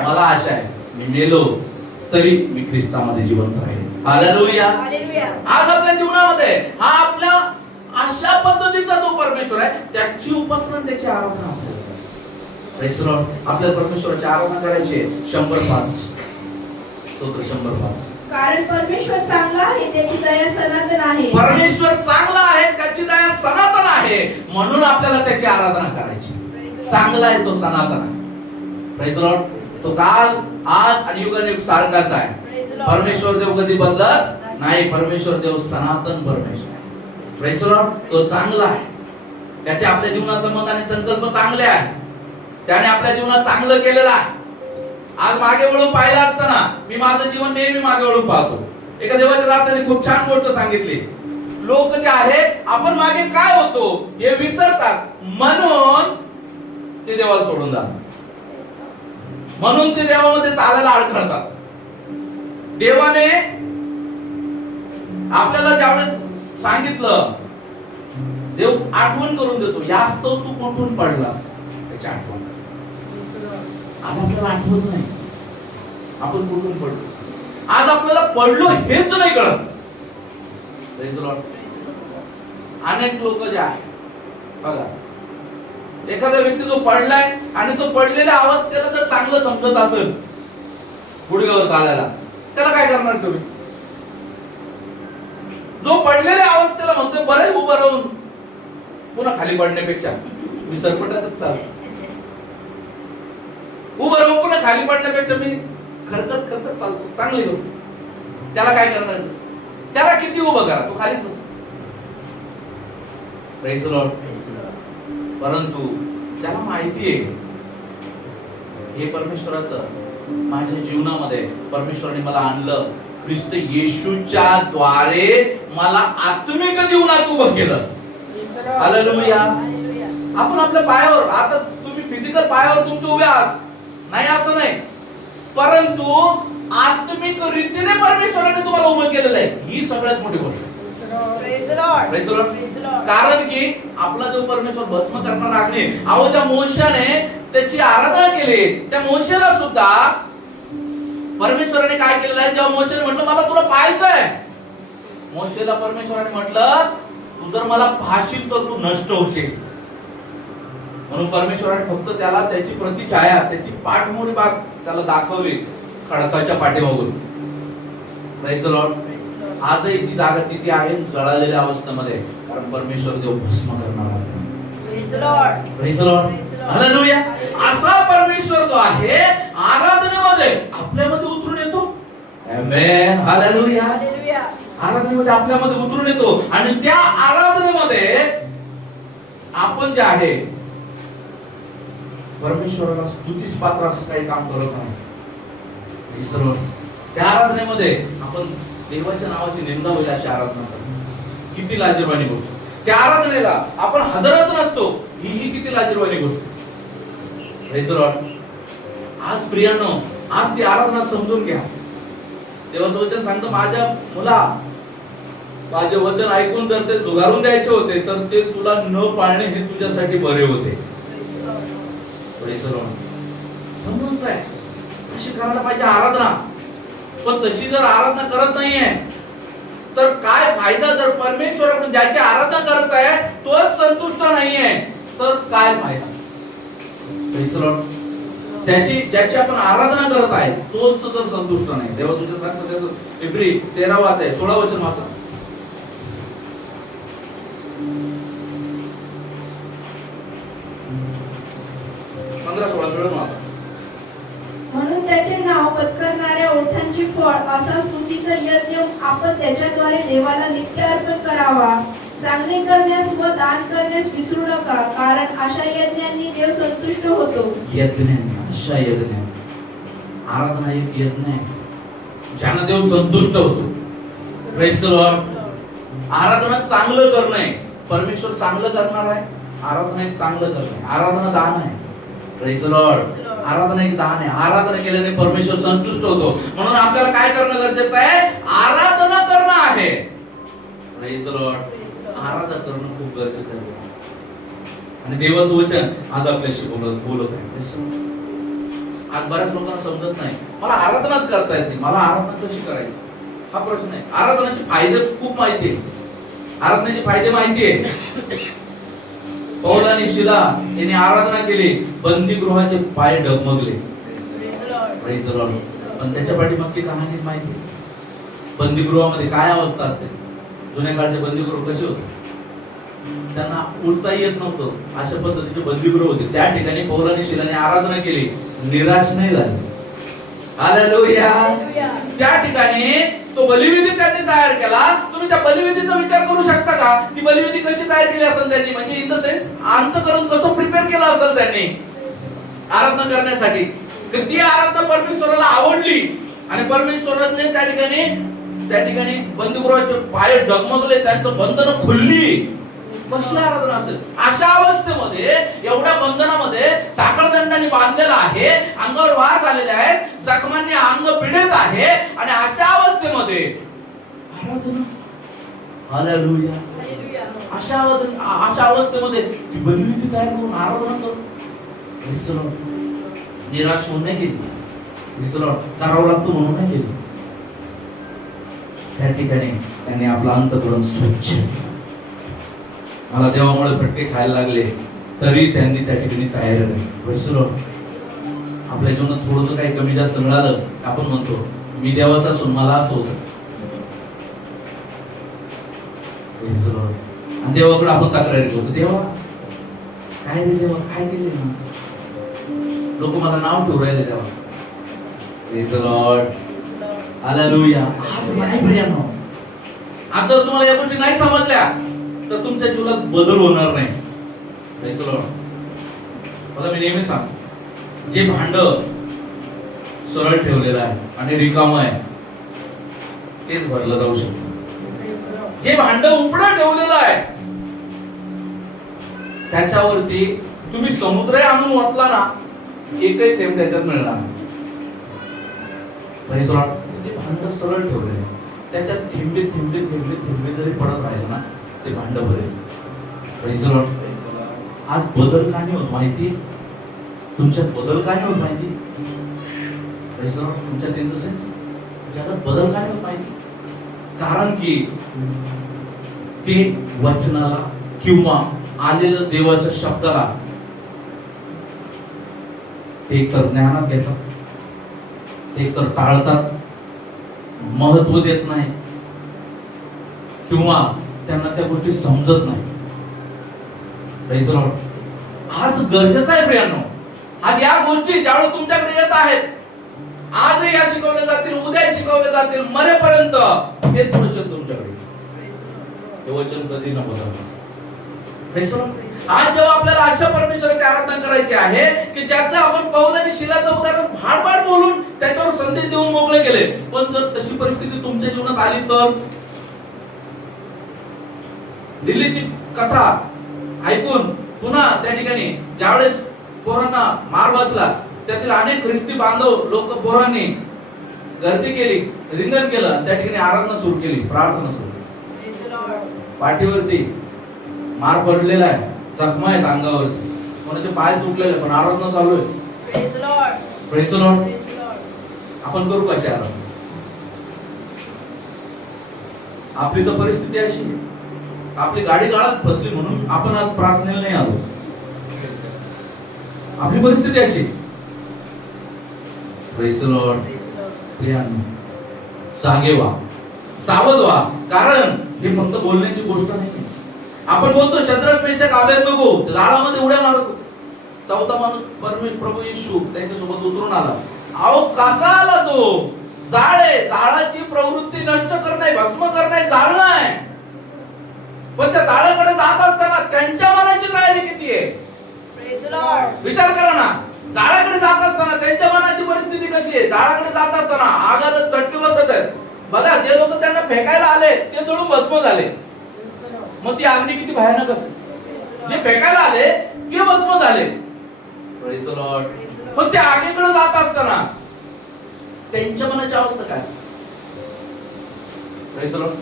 मला आशा आहे, मी मेलो तरी मी ख्रिस्तामध्ये जिवंत राहील. हालेलुया. आज आपल्या जीवनामध्ये हा आपल्या अशा पद्धतीचा जो परमेश्वर आहे, त्याची उपासना, त्याची आराधना आपल्या परमेश्वराची आराधना करायची. 105 स्तोत्र 105. कारण परमेश्वर चांगला आहे, त्याची दया सनातन आहे. परमेश्वर चांगला आहे, त्याची दया सनातन आहे, म्हणून आपल्याला त्याची आराधना करायची. चांगला आहे, तो सनातन आहे. Praise Lord. तो काल, आज आणि युगानुयुग सारखाच आहे. परमेश्वर देव कधी बदलत नाही. परमेश्वर देव सनातन परमेश्वर आहे. Praise Lord. तो चांगला आहे, त्याचे आपल्या जीवनासंबंधाने संकल्प चांगले आहेत. त्याने आपल्या जीवनात चांगलं केलेलं आहे. आज मागे वळून पाहिलं असताना मी माझं जीवन नेहमी मागे वळून पाहतो. एका देवाच्या दासाने खूप छान गोष्ट सांगितली. लोक जे आहे आपण मागे काय होतो हे विसरतात, म्हणून ते देवाला सोडून जातात, म्हणून ते देवामध्ये चालायला अडखळतात. देवाने आपल्याला ज्यावेळेस सांगितलं, देव आठवण करून देतो, यास्तव तू कुठून पडलास त्याची आठवण. आज आपल्याला आठवत नाही आपण कुठून पडलो. आज आपल्याला पडलो हेच नाही कळत. Praise the Lord. अनेक लोक जे आहेत बघा, एखादा व्यक्ती जो पडलाय आणि तो पडलेल्या अवस्थेला जर चांगलं समजत असेल गुडघ्यावर चालायला, त्याला काय करणार तुम्ही? जो पडलेल्या अवस्थेला म्हणतोय बरे उभं राहून पुन्हा खाली पडण्यापेक्षा मी सरपटातच चालतो, उभं राहून पुन्हा खाली पडण्यापेक्षा मी खरकत खरकत चालतो, चांगली गोष्ट. त्याला काय करणार? त्याला किती उभं करा, तो खालीच बस. Praise the Lord. परंतु ज्याला माहिती आहे हे परमेश्वराचं माझ्या जीवनामध्ये परमेश्वराने मला आणलं, ख्रिस्त येशूच्या द्वारे मला आत्मिक जीवनात उभं केलं. हालेलुया. आपण आपल्या पायावर, आता तुम्ही फिजिकल पायावर तुमचे उभे आहात नाही असं नाही, परंतु आत्मिक रीतीने परमेश्वराने तुम्हाला उभं केलेलं आहे. ही सगळ्यात मोठी गोष्ट. Praise the Lord. Praise the Lord. कारण की आपला जो परमेश्वर भस्म करणारा अग्नी, अहो ज्या मोशाने त्याची आराधना केली, त्या मोशेला सुद्धा परमेश्वराने काय केलेलं आहे? जेव्हा मोशेने म्हटलं मला तुला पाहायचंय, मोशेला परमेश्वराने म्हटलं तू जर मला पाहशील तर तू नष्ट होशील. म्हणून परमेश्वराने फक्त त्याला त्याची प्रतिछाया, त्याची पाठमोरी बाग त्याला दाखवली खडकाच्या पाठीमागून. Praise the Lord. आजही ती जागा तिथे आहे जळालेल्या अवस्थेमध्ये, कारण परमेश्वर देव भस्म करणार आहे. Praise the Lord. Praise the Lord. Hallelujah. असा परमेश्वर जो आहे आराधनेमध्ये आपल्यामध्ये उतरून येतो. आमेन. हालेलुया. आराधनेमध्ये आपल्यामध्ये उतरून येतो आणि त्या आराधनेमध्ये आपण जे आहे परमेश्वराला स्तुतीस पात्र असं काही काम करत नाही. त्या आराधनेमध्ये आपण देवाच्या नावाची निंदा होईल अशी आराधना करतो. किती लाजिरवाणी गोष्ट. त्या आराधनेला आपण हजरच नसतो, ही किती लाजिरवाणी गोष्ट. Praise the Lord. आज प्रियांनो, आज ती आराधना समजून घ्या. देवाचं वचन सांगतं, माझ्या मुला माझे वचन ऐकून जर ते झुगारून द्यायचे होते तर ते तुला न पाळणे हे तुझ्यासाठी बरे होते. Praise the Lord. समजताय? अशी करायला पाहिजे आराधना. पण तशी जर आराधना करत नाहीये तर काय फायदा? जर परमेश्वर आपण ज्याची आराधना करत आहे तोच संतुष्ट नाहीये तर काय फायदा? Praise the Lord. ज्याची आपण आराधना करत आहे तोच जर संतुष्ट नाही. देवा तुझ्या सांगतो त्याचं इब्री 13 अध्याय 16 वचन वाचा. 15-16 मिळून वाचा. म्हणून त्याचे नाव पत्करणाऱ्या ओठांची फळ असा स्तुतीचा यज्ञ आपण त्याच्याद्वारे देवाला नित्य अर्पण करावा. चांगले करण्यास व दान करण्यास विसरू नका, कारण अशा यज्ञांनी देव संतुष्ट होतो. अशा यज्ञ, आराधना एक यज्ञ आहे ज्यानं देव संतुष्ट होतो. Praise the Lord. आराधना चांगलं करणं आहे. परमेश्वर चांगलं करणार आहे. आराधना एक चांगलं करणं आहे. आराधना दान आहे. Praise the Lord. आराधना एक दान आहे. आराधना केल्याने परमेश्वर संतुष्ट होतो. म्हणून आपल्याला काय करणं गरजेचं आहे? आराधना करणं आहे. Praise the Lord. आराधना करणं खूप गरजेचं आहे. आणि देवाचं वचन आज आपल्याशी बोलत आहे. आज बऱ्याच लोकांना समजत नाही, मला आराधनाच करता येते, मला आराधना कशी करायची हा प्रश्न आहे. आराधनाचे फायदे खूप माहिती आहे. आराधनाचे फायदे माहिती आहे. पौल आणि शिला यांनी आराधना केली, बंदीगृहाचे पाय डगमगले. Praise the Lord. पण त्याच्या पाठीमागची कहाणी माहिती आहे. बंदीगृहामध्ये काय अवस्था असते? जुन्या काळचे बंदीगृह कसे होते? त्यांना उठता येत नव्हतं, अशा पद्धतीचे बंदीगृह होते. त्या ठिकाणी पौल आणि शिलाने आराधना केली, निराश नाही झाले. हालेलुया. त्या ठिकाणी तो बलिवेदी त्यांनी तयार केला. तुम्ही त्या बलिवेदीचा विचार करू शकता का? ती बलिवेदी कशी तयार केली असेल त्यांनी, म्हणजे इन द सेन्स अंतःकरण कसं प्रिपेअर केलं असेल त्यांनी. आराधना करण्यासाठी. ती आराधना परमेश्वराला आवडली आणि परमेश्वराने त्या ठिकाणी बंदीगृहाचे पाय डगमगले, त्यांचं बंधन खुलली. कसली आराधना असेल? अशा अवस्थेमध्ये, एवढ्या बंधनामध्ये साखळदंडाने बांधलेला आहे, अंगावर वार झालेले आहेत, जखमांनी अंग पीडित आहे आणि अशा अवस्थेमध्ये आराधना. हालेलुया. अशा अवस्थेमध्ये ती बलिविधी तयार करून आराधना करू. निराश होऊन नाही गेली, करावं लागतं म्हणून नाही गेली. त्या ठिकाणी त्यांनी आपला अंतःकरण स्वच्छ केलं. मला देवामुळे फटके खायला लागले तरी त्यांनी त्या ठिकाणी तयार राहिली. आपल्या जीवनात थोडंसं काही कमी जास्त मिळालं, आपण म्हणतो मी देवाचा असून मला असं होतं. आणि देवाकडे आपण तक्रारी करतो, देवा काय रे, देवा काय केले, लोक मला नाव ठेवू राहिले देवा. Praise the lord. हालेलुया. आज नाही प्रियांनो, आज जर तुम्हाला या गोष्टी नाही समजल्या तर तुमच्या जीवनात बदल होणार नाही. Praise the Lord. मला मी नेहमी सांगतो, जे भांड सरळ ठेवलेलं आहे आणि रिकामं आहे तेच भरलं जाऊ शकतं. जे भांड उपडं ठेवलेलं आहे त्याच्यावरती तुम्ही समुद्र आणून ओतला ना, एकही थेंब त्याच्यात मिळणार नाही. ते भांड सरळ ठेवलेलं आहे, त्याच्यात थेंबे थेंबे थेंबे थेंबे जरी पडत राहिले ना, ते भांड भरेल. आज बदल का नाही होत माहिती? तुमच्यात बदल का नाही होत माहिती? तुमच्यात इन द सेन्स जगात बदल का नाही होत माहिती? कारण की ते वचनाला किंवा आलेल्या देवाच्या शब्दाला ते एकतर ज्ञानात घेतात, ते एकतर टाळतात, महत्व देत नाही किंवा त्यांना त्या गोष्टी समजत नाही. आज गरजेचं आहे प्रियांनो, आज या गोष्टी ज्यावेळेस तुमच्याकडे येत आहेत, आजही या शिकवल्या जातील, उद्या शिकवल्या जातील, मरेपर्यंत तेच वचन तुमच्याकडे. हे वचन कधी न बदलणार. आज जेव्हा आपल्याला अशा परमेश्वराची आराधना करायची आहे की ज्याचं आपण पौल आणि शिलाचं उदाहरण भाडभाड बोलून त्याच्यावर संदेश देऊन मोकळे केले, पण जर तशी परिस्थिती तुमच्या जीवनात आली तर? दिल्लीची कथा ऐकून पुन्हा त्या ठिकाणी ज्यावेळेस पोरांना मार बसला, त्यातील अनेक ख्रिस्ती बांधव लोक पोरांनी गर्दी केली, रिंगण केलं, त्या ठिकाणी आराधना सुरू केली, प्रार्थना सुरू केली. पाठीवरती मार पडलेला आहे, जखमा आहेत अंगावरती, कोणाचे पाय तुटलेले, पण आराधना चालू आहे. Praise the Lord. आपण करू कशी आराधना? आपली तर परिस्थिती अशी, आपली गाडी गाळात फसली म्हणून आपण आज प्रार्थनेला नाही आलो. आपली परिस्थिती अशी. Praise the Lord. जागे व्हा, सावध व्हा, कारण ही फक्त बोलण्याची गोष्ट नाही. आपण बोलतो शद्रक मेशक अबेदnego जाळामध्ये उड्या मारतो, चौथा माणूस परमेश्वर प्रभू येशू त्यांच्यासोबत उतरून आला. अहो कसा आला तो? जाळ आहे, जाळाची प्रवृत्ती नष्ट करणे, भस्म करणे, जाळणं आहे. पण त्या जाळाकडे जात असताना त्यांच्या मनाची तयारी किती आहे? विचार करा ना, जाळाकडे जात असताना त्यांच्या मनाची परिस्थिती कशी आहे? जाळाकडे जात असताना आगाला चटके बसत आहेत. बघा, जे लोक त्यांना फेकायला आले ते जळून भस्म झाले. मग ती अग्नी किती भयानक असेल? जे फेकायला आले ते भस्म झाले. Praise the Lord. पण ते आगीकडे जात असताना त्यांच्या मनाची अवस्था काय? Praise the Lord.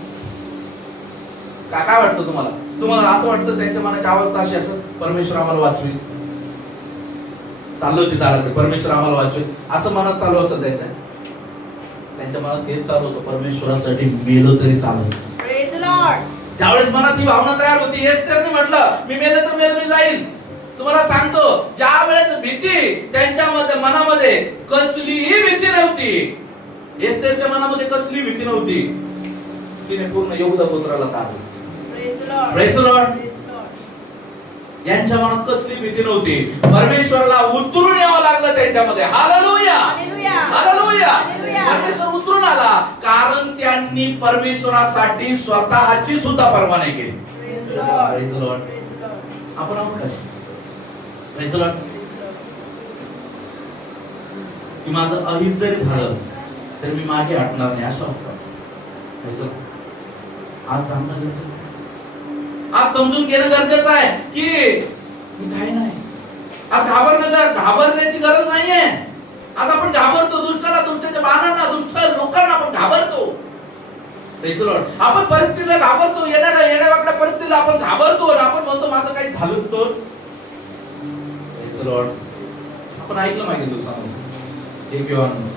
काय वाटतं तुम्हाला? तुम्हाला असं वाटतं त्यांच्या मनाची अवस्था अशी असेल, परमेश्वर आम्हाला वाचवी, चाललोची जाळाकडे, परमेश्वर आम्हाला वाचवी, असं मनात चालू असतं त्यांच्या मनात हेच चालू होतं, परमेश्वरासाठी मेलो तरी चालेल. Praise the Lord. ज्यावेळेस मनात ही भावना तयार होती, हेच त्यांनी म्हटलं, मी मेले तर मेले, मी जाईल. तुम्हाला सांगतो, ज्या वेळेस भीती त्यांच्या मनामध्ये कसलीही भीती नव्हती, हेच त्यांच्या मनामध्ये कसली भीती नव्हती, तिने पूर्ण यहूदा गोत्राला तारलं. Praise the lord. यांच्या मनात कसली भीती नव्हती, परमेश्वराला उतरून यावं लागलं त्यांच्यामध्ये. Hallelujah, hallelujah. परमेश्वर उतरून आला कारण त्यांनी परमेश्वरासाठी स्वतःची सुद्धा पर्वा नाही केली. Praise the Lord. आपण आहोत का? Praise the Lord. की माझं अहित जरी झालं तर मी मागे हटणार नाही, असं होतं. आज सांगणं गरजेचं आहे, आज समजून घेणं गरजेचं आहे की मी काही नाही. आज घाबरण्याची गरज नाहीये. आज आपण घाबरतो दुष्टाला, दुष्टाच्या बाणांना, दुष्ट लोकांना आपण घाबरतो. Praise the Lord. आपण परिस्थितीला घाबरतो, येण्यावाकडल्या परिस्थितीला आपण घाबरतो आणि आपण म्हणतो माझं काही झालं तर. Praise the Lord. आपण ऐकलं मागे दिवसामध्ये एक योहान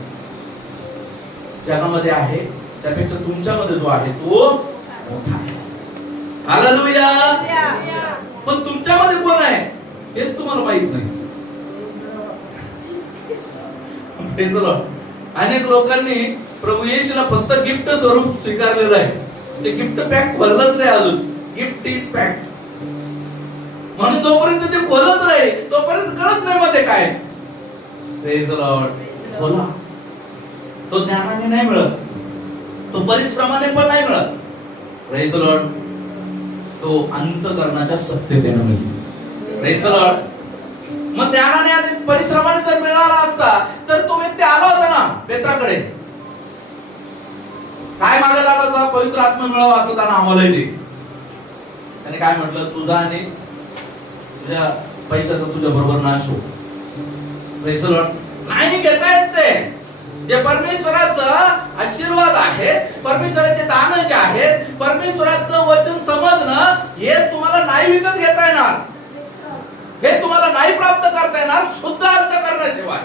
जगामध्ये आहे त्यापेक्षा तुमच्यामध्ये जो आहे तो मोठा आहे. हालेलुया. पण तुमच्यामध्ये कोण आहे हेच तुम्हाला माहित नाही. Praise the Lord. अनेक लोकांनी प्रभू येशूला फक्त गिफ्ट स्वरूप स्वीकारलेलं आहे. ते गिफ्ट पॅक भरलंच नाही अजून. गिफ्ट इज पॅक म्हणून जोपर्यंत ते बोलत राहील तोपर्यंत कळत नाही मध्ये काय. Praise the Lord. बोला. तो ज्ञानाने नाही मिळत, तो परिश्रमाने पण नाही मिळत. Praise the Lord. तो अंतःकरणाच्या सत्यतेने मिळतो. Praise the Lord. मग ज्ञानाने आणि परिश्रमाने जर मिळाला असता तर तो व्यक्ती आला होता ना पेत्राकडे, काय मागायला आला होता? पवित्र आत्मा मिळावा असं त्यांना आम्हालाही दे. त्याने काय म्हटलं? तुझा आणि तुझ्या पैशाचा तुझ्या बरोबर नाश हो. Praise the Lord. नाही घेता येत ते जे परमेश्वराचा आशीर्वाद आहे, परमेश्वराचे दान जे आहेत, परमेश्वराचं वचन समजणं हे तुम्हाला नाही विकत घेता येणार, हे तुम्हाला नाही प्राप्त करता येणार शुद्ध अंतःकरणाशिवाय.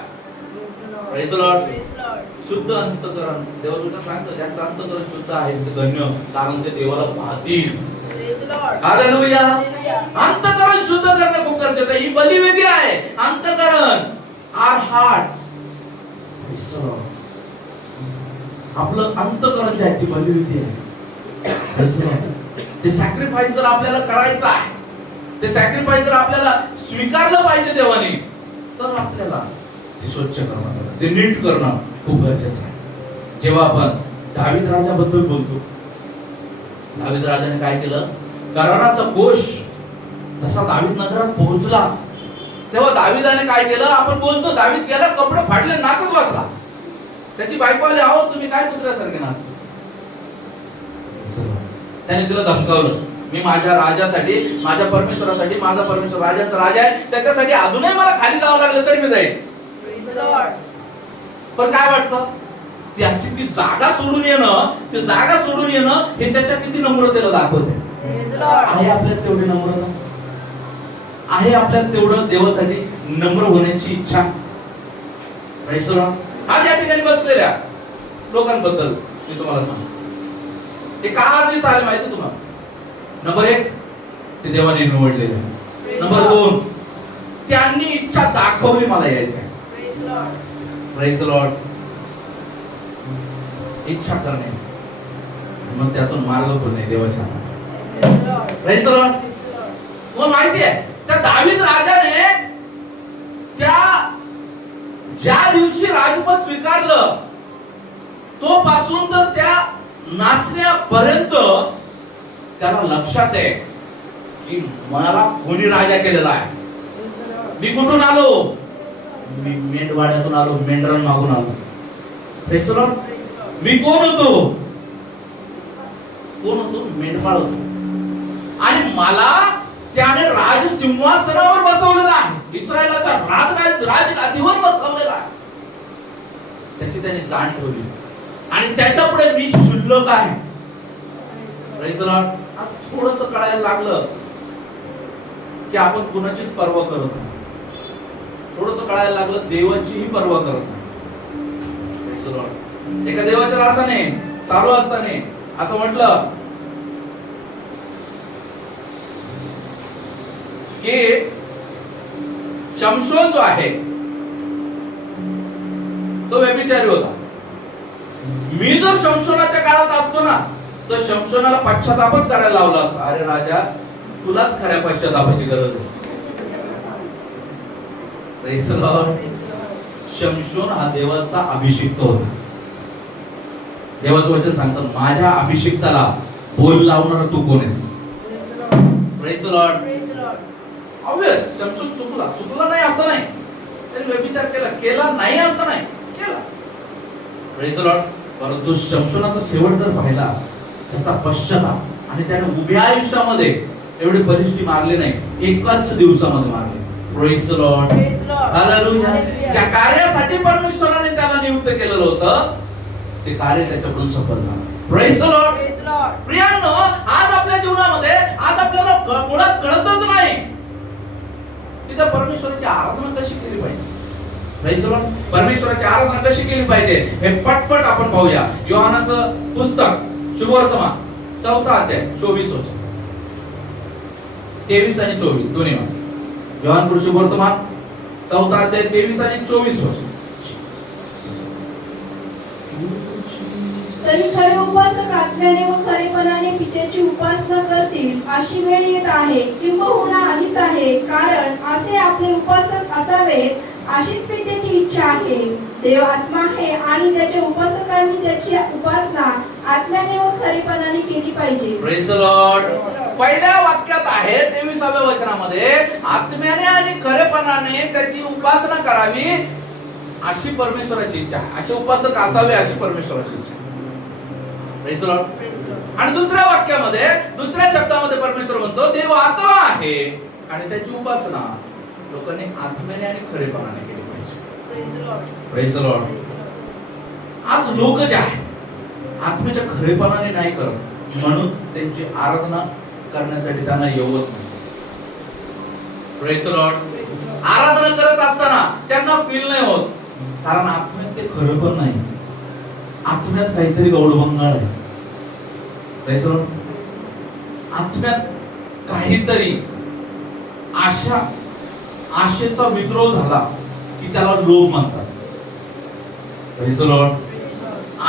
Praise the Lord. शुद्ध अंतःकरण देवाचं सांगतं ज्यांचं अंतःकरण शुद्ध आहे ते धन्य, कारण ते देवाला पाहतील. हालेलुया. अंतःकरण शुद्ध करणं खूप गरजेचं आहे. ही बलिवेदी आहे. अंतःकरण, आर हार्ट. आपलं अंतःकरण जे आहे ती बलिवेदी आहे. ते सॅक्रिफाईस जर आपल्याला करायचं आहे, ते सॅक्रिफाईस जर आपल्याला स्वीकारलं पाहिजे देवाने, तर आपल्याला ते स्वच्छ करणं, ते नीट करणं खूप गरजेचं आहे. जेव्हा आपण दावीद राजाबद्दल बोलतो, दावीद राजाने काय केलं? कराराचा कोश जसा दावीद नगरात पोहोचला तेव्हा दावीदाने काय केलं? आपण बोलतो दावीद गेला, कपडे फाडले, नाचत बसला. त्याची बायको आली, आहो तुम्ही काय कुत्र्यासारखे नाचता? त्याने तिला धमकावलं, मी माझ्या राजासाठी, माझ्या परमेश्वरासाठी, माझा परमेश्वर राजाचा राजा आहे, त्याच्यासाठी अजूनही मला खाली जावं लागलं तरी मी जाईल. पण काय वाटतं? त्याची ती जागा सोडून येणं, ते जागा सोडून येणं हे त्याच्या किती नम्रतेला दाखवते. आहे आपल्यात तेवढी नम्रता? आहे आपल्यात तेवढं देवासाठी नम्र होण्याची इच्छा? Praise the Lord. आज या ठिकाणी बसलेल्या लोकांबद्दल मी तुम्हाला सांगतो, ते का आज इथं आले माहिती तुम्हाला? नंबर 1, ते देवाने निवडलेले. नंबर 2, त्यांनी इच्छा दाखवली मला यायचं. Praise the Lord. इच्छा करणे, मग त्यातून मार्ग खोलणे देवाच्या. Praise the Lord. तुम्हाला माहिती आहे त्या दावीद राजाने ज्या दिवशी राजपद स्वीकारलं तो पासून तर त्या नाचण्यापर्यंत त्याला लक्षात आहे की मला कोणी राजा केलेला आहे. मी कुठून आलो? मी मेंढवाड्यातून आलो, मेंढरां मागून आलो. Praise the Lord. मी कोण होतो? मेंढपाळ होतो. आणि मला त्याने राज सिंहासनावर बसवलेला आहे, इस्रायलाचा राजगादीवर बसवलेला आहे. त्याची त्याने जाण ठेवली आणि त्याच्या पुढे मी शुल्लक आहे. Praise the Lord. आज थोडंसं कळायला लागलं की आपण कुणाचीच पर्वा करत नाही. थोडंसं कळायला लागलं देवाचीही पर्वा करत नाही. Praise the Lord. एका देवाच्या दासाने चालू असताना असं म्हटलं की शमशोन जो आहे तो व्यभिचारी होता. मी जर शमशोनाच्या काळात असतो ना तर शमशोनाला पश्चातापच करायला लावला असता. अरे राजा, तुलाच खऱ्या पश्चातापाची गरज आहे. Praise the Lord. शमशोन हा देवाचा अभिषिक्त होता. देवाचं वचन सांगतं माझ्या अभिषिक्ताला बोल लावणार तू कोण आहेस? Praise the Lord. Obvious, शमशोन चुकला नाही असं नाही, त्याने व्यभिचार केला नाही असं नाही, केला. Praise the Lord. परंतु शमशोनाचा शेवट जर पाहिला, त्याचा पश्चाताप आणि त्याने उभ्या आयुष्यामध्ये एवढे बलिष्ठी मारले नाही, एकाच दिवसामध्ये मारले. Praise the Lord. हालेलुया. ज्या कार्यासाठी परमेश्वराने त्याला नियुक्त केलेलं होतं ते कार्य त्याच्याकडून सफल झालं. Praise the Lord. प्रियांनो, आज आपल्या जीवनामध्ये आज आपल्याला मुळात कळतच नाही तिथं परमेश्वराची आराधना कशी केली पाहिजे. Praise the Lord. परमेश्वराची आराधना कशी केली पाहिजे हे पटपट आपण पाहूया. योहानाचं पुस्तक शुभवर्तमान 4था अध्याय 24 वचन, 23 आणि 24 दोन्ही वाचा. योहान शुभवर्तमान 4था अध्याय 23 आणि 24 वचन. तरी खरे उपासक आत्म्याने व खरेपणाने पित्याची उपासना करतील अशी वेळ येत आहे, किंबहुना आलीच आहे. कारण असे आपले उपासक असावेत अशीच पित्याची इच्छा आहे. देव आत्मा आहे आणि त्याच्या उपासकांनी त्याची उपासना आत्म्याने व खरेपणाने केली पाहिजे. Praise the Lord. पहिल्या वाक्यात आहे 23व्या वचनामध्ये आत्म्याने आणि खरेपणाने त्याची उपासना करावी अशी परमेश्वराची इच्छा आहे. असे उपासक असावे अशी परमेश्वराची इच्छा आहे. Praise the Lord. आणि दुसऱ्या वाक्यामध्ये दुसऱ्या शब्दामध्ये परमेश्वर म्हणतो देव आत्मा आहे आणि त्याची उपासना लोकांनी आत्म्याने आणि खरेपणाने केली पाहिजे. Praise the Lord. आज लोक जे आहेत आत्म्याच्या खरेपणाने नाही करत, म्हणून त्यांची आराधना करण्यासाठी त्यांना येवत नाही. Praise the Lord. आराधना करत असताना त्यांना फील नाही होत, कारण आत्म्यात ते खरं पण नाही, आत्म्यात काहीतरी गौडबंगाळ आहे. Praise the Lord. आत्म्यात काहीतरी आशेचा विद्रोह झाला की त्याला लोभ म्हणतात. Praise the Lord.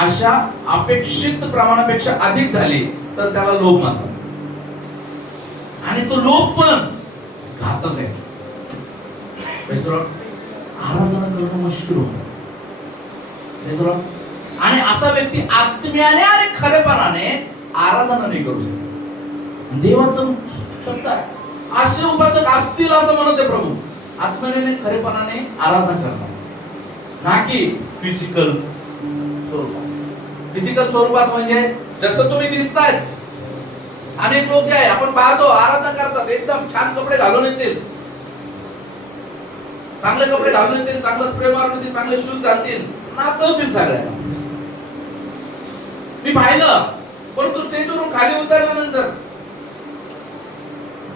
आशा अपेक्षित प्रमाणापेक्षा अधिक झाली तर त्याला लोभ म्हणतात, आणि तो लोभ पण घातक आहे. Praise the Lord. आराधना करणं मुश्किल होतं. Praise the Lord. आणि असा व्यक्ती आत्म्याने आणि खरेपणाने आराधना नाही करू शकत. देवाचं शब्द आहे असे उपासक असतील असं म्हणते प्रभू, आत्म्याने खरेपणाने आराधना करणार, ना की फिजिकल स्वरूपात. फिजिकल स्वरूपात म्हणजे जसं तुम्ही दिसताय, अनेक लोक जे आहे आपण पाहतो आराधना करतात, एकदम छान कपडे घालून येतील, चांगले कपडे घालून येतील, चांगलं स्प्रे मारून येतील, चांगले शूज घालतील, नाचवतील सगळ्यांना. मी पाहिलं, परंतु स्टेजवरून खाली उतरल्यानंतर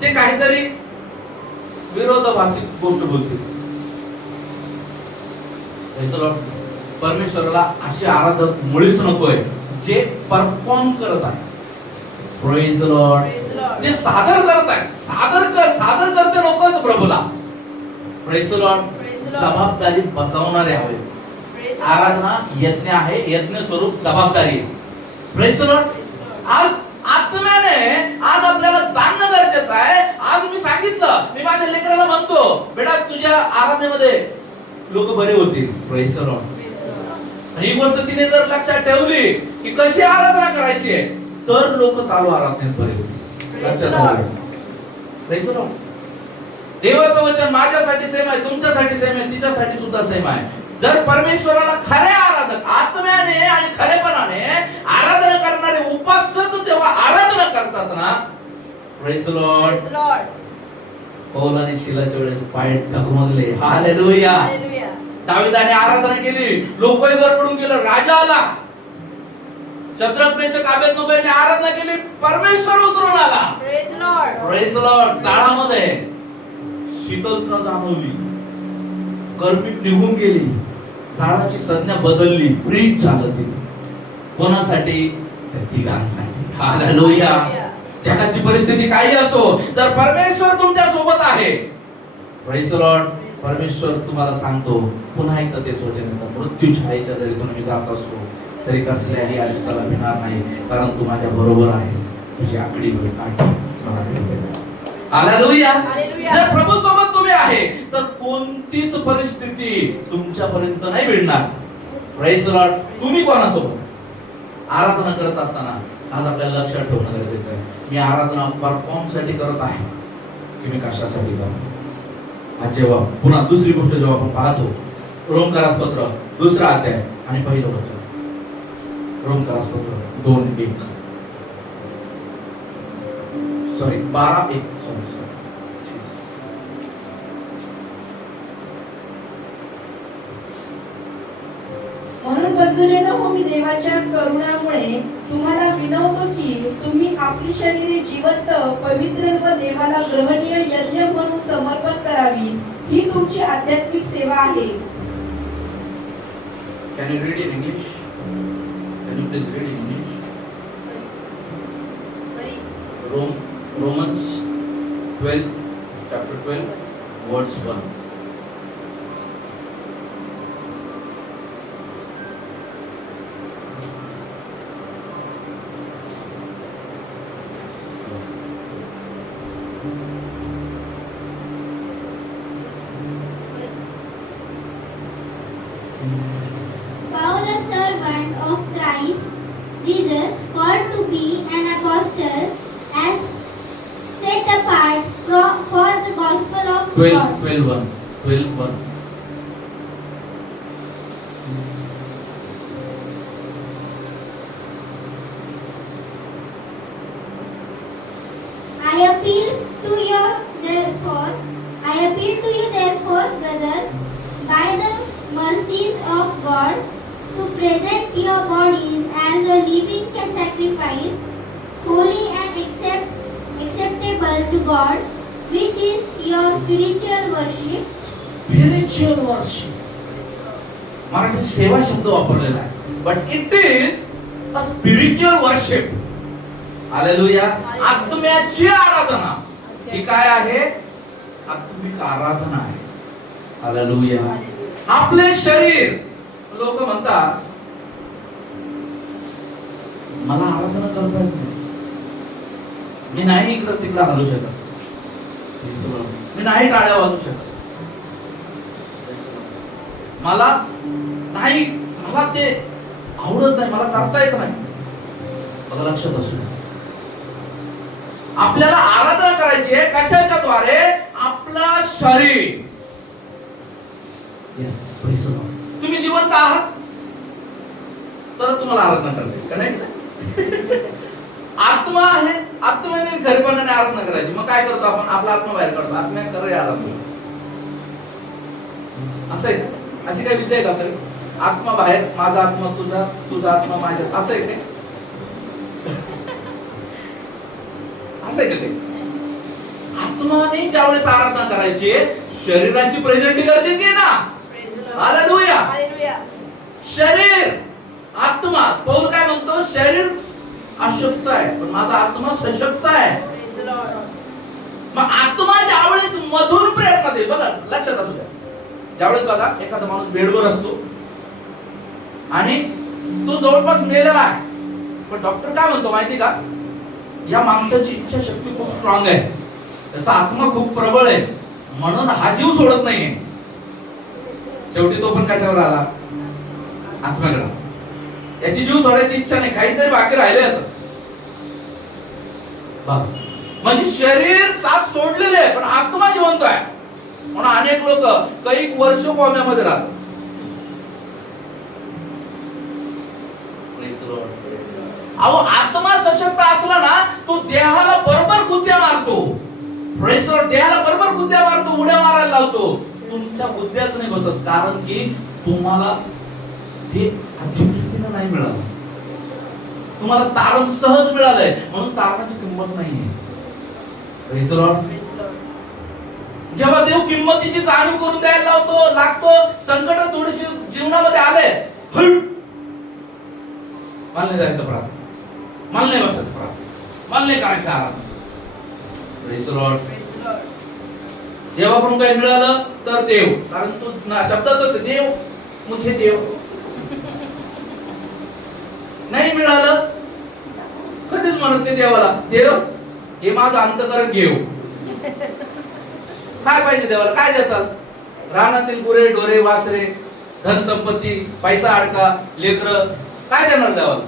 ते काहीतरी विरोधाभासी गोष्ट बोलतील. परमेश्वराला अशी आराधक मुळीच नकोय जे परफॉर्म करत आहे. Praise the Lord. जे सादर करत आहे, सादर करते नको आहेत प्रभूला. Praise the Lord. जबाबदारी बजावणारे हवे. आराधना यज्ञ आहे, यज्ञ स्वरूप जबाबदारी आहे. Praise the Lord. आज आत्म्याने आज आपल्याला जाणणं गरजेचं आहे. आज मी सांगितलं, मी माझ्या लेकराला म्हणतो बेटा तुझ्या आराधनेमध्ये लोक बरे होतील. Praise the Lord. आणि ही गोष्ट तिने जर लक्षात ठेवली की कशी आराधना करायची आहे, तर लोक चालू आराधनेत बरे होतील. लक्षात ठेवा. Praise the Lord. देवाचं वचन माझ्यासाठी सेम आहे, तुमच्यासाठी सेम आहे, तिच्यासाठी सुद्धा सेम आहे. जर परमेश्वराला खरे आराधक आत्म्याने आणि खरेपणाने आराधना करणारे उपासक जेव्हा आराधना करतात ना, Praise the Lord. पौल आणि शिलाच्या वेळेस पाय टकमगले. हालेलुया. दाविदाने आराधना केली, लोकही पडून गेलं, राजा आला. शद्रक मेशक अबेदnego यांनी आराधना केली, परमेश्वर उतरून आला. Praise the Lord. जाळामध्ये शीतलता जाणवली, गरमी निघून गेली, झाडाची संज्ञा बदलली, फ्रीज झालं ते. कोणासाठी? त्या तिघांसाठी. हालेलुया. जगाची परिस्थिती काही असो, जर परमेश्वर तुमच्या सोबत आहे, Praise the Lord. परमेश्वर तुम्हाला सांगतो पुन्हा एकदा तेच वचन देतो, मृत्यू छायेच्या जरी तुम्ही जात असतो तरी कसल्याही अडचणीला भिणार नाही, कारण तू माझ्या बरोबर आहेस. तुझी आकडी हालेलुया. जर प्रभू सोबत तुम्ही आहे तर कोणतीच परिस्थिती तुमच्यापर्यंत नाही भिडणार. Praise the Lord. तुम्ही कोणासोबत आराधना करत असताना आज आपल्याला लक्षात ठेवणं गरजेचं आहे, मी आराधना परफॉर्म साठी करत आहे की मी कशासाठी करतो. आज जेव्हा पुन्हा दुसरी गोष्ट जेव्हा आपण पाहतो रोमकारास पत्र 2 अध्याय आणि 1 वचन. रोमकारास पत्र 2:1 सॉरी 12:1 म्हणून बंधुजन हो, मी देवाच्या करुणामुळे तुम्हाला विनवतो की तुम्ही आपली शरीरे जिवंत, पवित्र व देवाला ग्रहणीय यज्ञ म्हणून समर्पण करावी. ही तुमची आध्यात्मिक सेवा आहे. Can you read in English? Can you please read in English? Romans 12, chapter 12, verse 1. Paul, a servant of Christ Jesus, called to be an apostle, as set apart for the gospel of 12, God. 12:1. 12:1. I appeal to you therefore, brothers, by the mercies of God, to present your bodies as a living sacrifice, holy and acceptable to God, which is your spiritual worship. Spiritual worship. Marathi सेवा शब्द वापरलेला आहे, but it is a spiritual worship. Hallelujah. आत्म्याची आराधना ही काय आहे? आत्मिक आराधना आहे. हालेलुया. आपले शरीर, लोक म्हणतात मला आराधना करता येत नाही, मी नाही इकडं तिकडं हलू शकत, मी नाही टाळ्या वाजवू शकत, मला ते आवडत नाही, मला करता येत नाही. मला लक्षात असू द्या, आपल्याला आराधना करायची आहे कशाच्या द्वारे? आपला शरीर. येस, तुम्ही जिवंत आहात तर तुम्हाला आराधना करायची का नाही? आत्मा आहे, आत्म्याने खरेपणाने आराधना करायची. मग काय करतो आपण? आपला आत्मा बाहेर काढतो, आत्म्या करे आराधना. असं आहे का? अशी काही विद्या आहे का तरी? आत्मा बाहेर, माझा आत्मा तुझा, तुझा आत्मा माझ्या, असं आहे ते? असं आहे का ते? आत्माने ज्यावेळेस आराधना करायची, शरीराची प्रेझेंटी गरजेची आहे ना. हालेलुया. शरीर, आत्मा. पौल काय म्हणतो? शरीर अशक्त आहे पण माझा आत्मा सशक्त आहे. मग आत्मा ज्यावेळेस मधुर प्रेरणा देईल, बघा लक्षात असू द्या, ज्यावेळेस बघा एखादा माणूस बेडवर असतो आणि तो जवळपास मेलेला आहे, पण डॉक्टर काय म्हणतो माहिती का? या माणसाची इच्छाशक्ती खूप स्ट्रॉंग आहे, त्याचा आत्मा खूप प्रबळ आहे, म्हणून हा जीव सोडत नाहीये. शेवटी तो पण कशावर आला? आत्म्याकडे. याची जीव सोडायची इच्छा नाही, काहीतरी बाकी राहिले आता. म्हणजे शरीर साथ सोडलेले आहे पण आत्मा जिवंत आहे. म्हणून अनेक लोक काही वर्ष कोम्यामध्ये राहतात. अहो, आत्मा सशक्त असला ना, तो देहाला बरोबर गुद्द्या मारतो. देहाला बरोबर गुद्द्या मारतो, उड्या मारायला लावतो. तुमच्या बुद्ध्याच नाही बसत, कारण की तुम्हाला ते अजिबात नाही मिळालं. तुम्हाला तारण सहज मिळालंय, म्हणून तारणाची किंमत नाहीये. Praise the Lord. जेव्हा देव किंमतीची जाणीव करून द्यायला लागतो, संकट थोडीशी जीवनामध्ये आले, मला नाही जायचं प्रार्थना, मला नाही बसायचं प्रार्थना, मला नाही करायचं आराधना. Praise the Lord. जेव्हा पण काही मिळालं तर देव, कारण तो शब्दातच देव, मुझे देव. नाही मिळालं कधीच म्हणत नाही देवाला, देव हे माझं अंतकरण घेऊ. काय पाहिजे देवाला? काय देतात? रानातील गुरे ढोरे वासरे, धन संपत्ती, पैसा अडका, लेकर, काय देणार देवाला?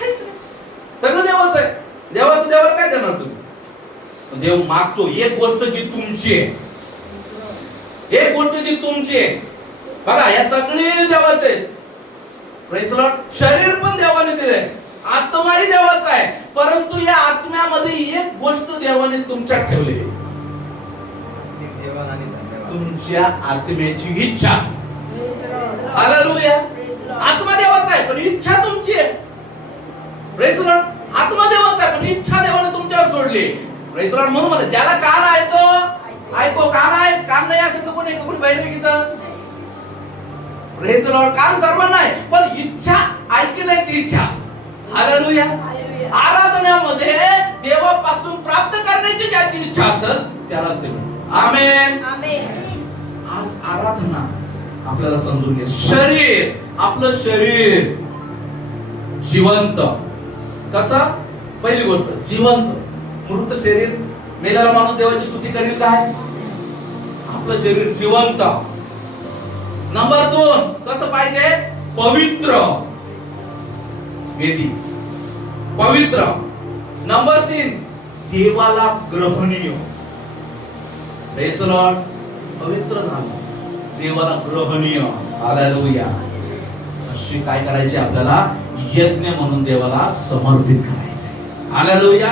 काहीच नाही. सगळं देवाचं आहे. देवाचं देवाला काय देणार तुम्ही? देव मागतो एक गोष्ट जी तुमची आहे, एक गोष्ट जी तुमची आहे. बघा या सगळे देवाचे आहेत. Praise the Lord. शरीर पण देवाने दिले, आत्माही देवाचा आहे, परंतु या आत्म्यामध्ये एक गोष्ट देवाने तुमच्यात ठेवली, जेवण आणि धन्यवाद. तुमच्या आत्म्याची इच्छा. हालेलुया. आत्मा देवाचा आहे पण इच्छा तुमची आहे. Praise the Lord. आत्मा देवाचा आहे पण इच्छा देवाने तुमच्यावर सोडली. Praise the Lord. म्हणून म्हणतात ज्याला कान आहे तो ऐको. कान आहे, कान नाही असेल तर कोणी बाहेर घेतं. Praise the Lord. कान सर्वांना आहे पण इच्छा, ऐकण्याची इच्छा. हालेलुया. आराधनामध्ये देवापासून प्राप्त करण्याची ज्याची इच्छा असेल त्यालाच ते मिळेल. आमेन. आज आराधना आपल्याला समजून घ्या. शरीर, आपलं शरीर जिवंत कसं? पहिली गोष्ट जिवंत. मृत शरीर, मेलेला माणूस देवाची स्तुती करील काय? आपलं शरीर जिवंत. नंबर 2 कसं पाहिजे? पवित्र. वेदी पवित्र. नंबर 3 देवाला ग्रहणीय. Praise the Lord. पवित्र झालं, देवाला ग्रहणीय. हालेलुया. अशी काय करायची? आपल्याला यज्ञ म्हणून देवाला समर्पित करायचे. हालेलुया.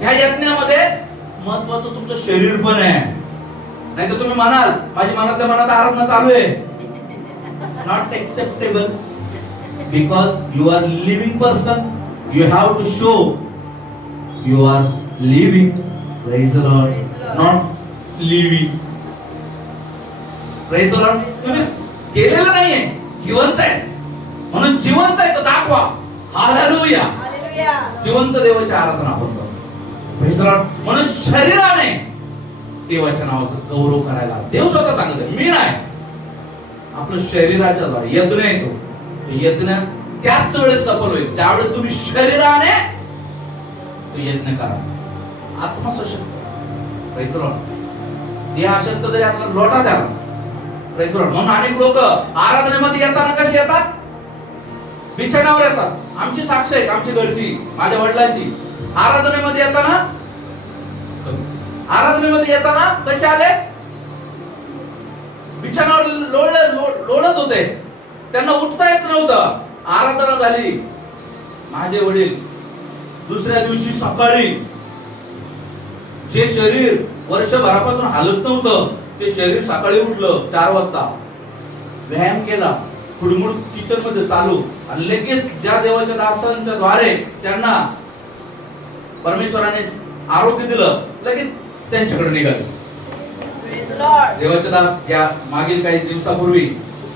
ह्या यज्ञामध्ये महत्वाचं तुमचं शरीर पण आहे. नाही तर तुम्ही म्हणाल माझी मनातल्या मनात आराधना चालू आहे. Not acceptable. Because you are living person. You have to show you are living. Praise the lord. Not living. Praise the lord. तुम्ही केलेलं नाहीये, जिवंत आहे. म्हणून जिवंत आहे तो दाखवा. हालेलुया. जिवंत देवाची आराधना आपण करतो. Praise the Lord. म्हणून शरीराने देवाच्या नावाचा गौरव करायला देव स्वतः सांगतो, मी नाही. आपलं शरीराच्या द्वारे यज्ञ येतो. यज्ञ त्याच वेळेस सफल होईल ज्यावेळेस तुम्ही शरीराने तो यज्ञ करा. आत्मा सशक्त. Praise the Lord. देह अशक्त जरी असला लोटा द्याला. Praise the Lord. म्हणून अनेक लोक आराधनेमध्ये येताना कशी येतात? बिछाण्यावर येतात. आमची साक्ष आहे, आमची घरची, माझ्या वडिलांची. आराधनेमध्ये येताना कसे आले? बिछाण्यावर लोळत होते. त्यांना उठता येत नव्हतं. आराधना झाली. माझे वडील दुसऱ्या दिवशी सकाळी जे शरीर वर्षभरापासून हालत नव्हतं ते शरीर सकाळी उठलं 4 वाजता. व्यायाम केला, खुडमुड किचन मध्ये चालू, आणि लगेच ज्या देवाच्या दासांच्या द्वारे त्यांना परमेश्वराने आरोग्य दिलं, लगेच त्यांच्याकडे निघाले. देवाचे दास ज्या मागील काही दिवसापूर्वी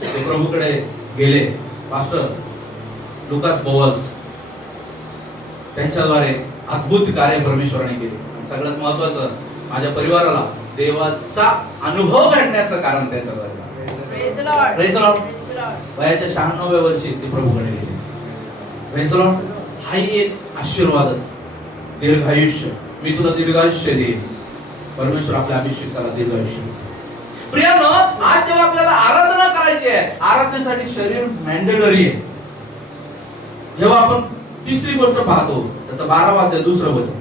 ते प्रभूकडे गेले, पास्टर लुकास बोवाज, त्यांच्याद्वारे अद्भुत कार्य परमेश्वराने केले. आणि सगळ्यात महत्वाचं, माझ्या परिवाराला देवाचा अनुभव घडण्याचं कारण त्याच्याद्वारे. Praise the Lord. वयाच्या 96व्या वर्षी ते प्रभूकडे गेले. Praise the Lord. हाही एक आशीर्वादच. दीर्घायुष्य. मी तुला दीर्घायुष्य देईन. परमेश्वर आपल्या अभिषेकाला दीर्घायुष्य. प्रियानो, आज जेव्हा आपल्याला आराधना करायची आहे, आराधनेसाठी शरीर मॅन्डेटरी आहे. जेव्हा आपण तिसरी गोष्ट पाहतो, त्याचा 12वा अध्याय 2रं वचन.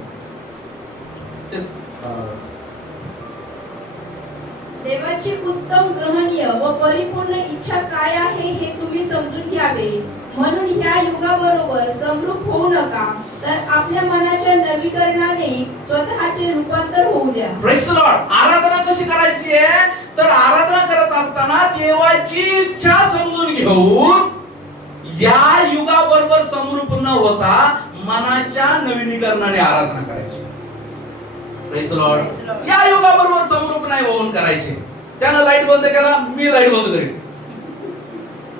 देवाची उत्तम, ग्रहणीय व परिपूर्ण इच्छा काय आहे हे तुम्ही समजून घ्यावे. म्हणून ह्या युगाबरोबर समरूप होऊ नका, तर आपल्या मनाच्या नवीकरणाने स्वतःचे रूपांतर होऊ द्या. Praise the lord. आराधना कशी करायची आहे? तर आराधना करत असताना देवाची इच्छा समजून घेऊन या युगाबरोबर समरूप न होता मनाच्या नवीनीकरणाने आराधना करायची. Praise the Lord. या युगाबरोबर समरूप नाही होऊन करायचे. त्यानं लाईट बंद केला, मी लाईट बंद करीन.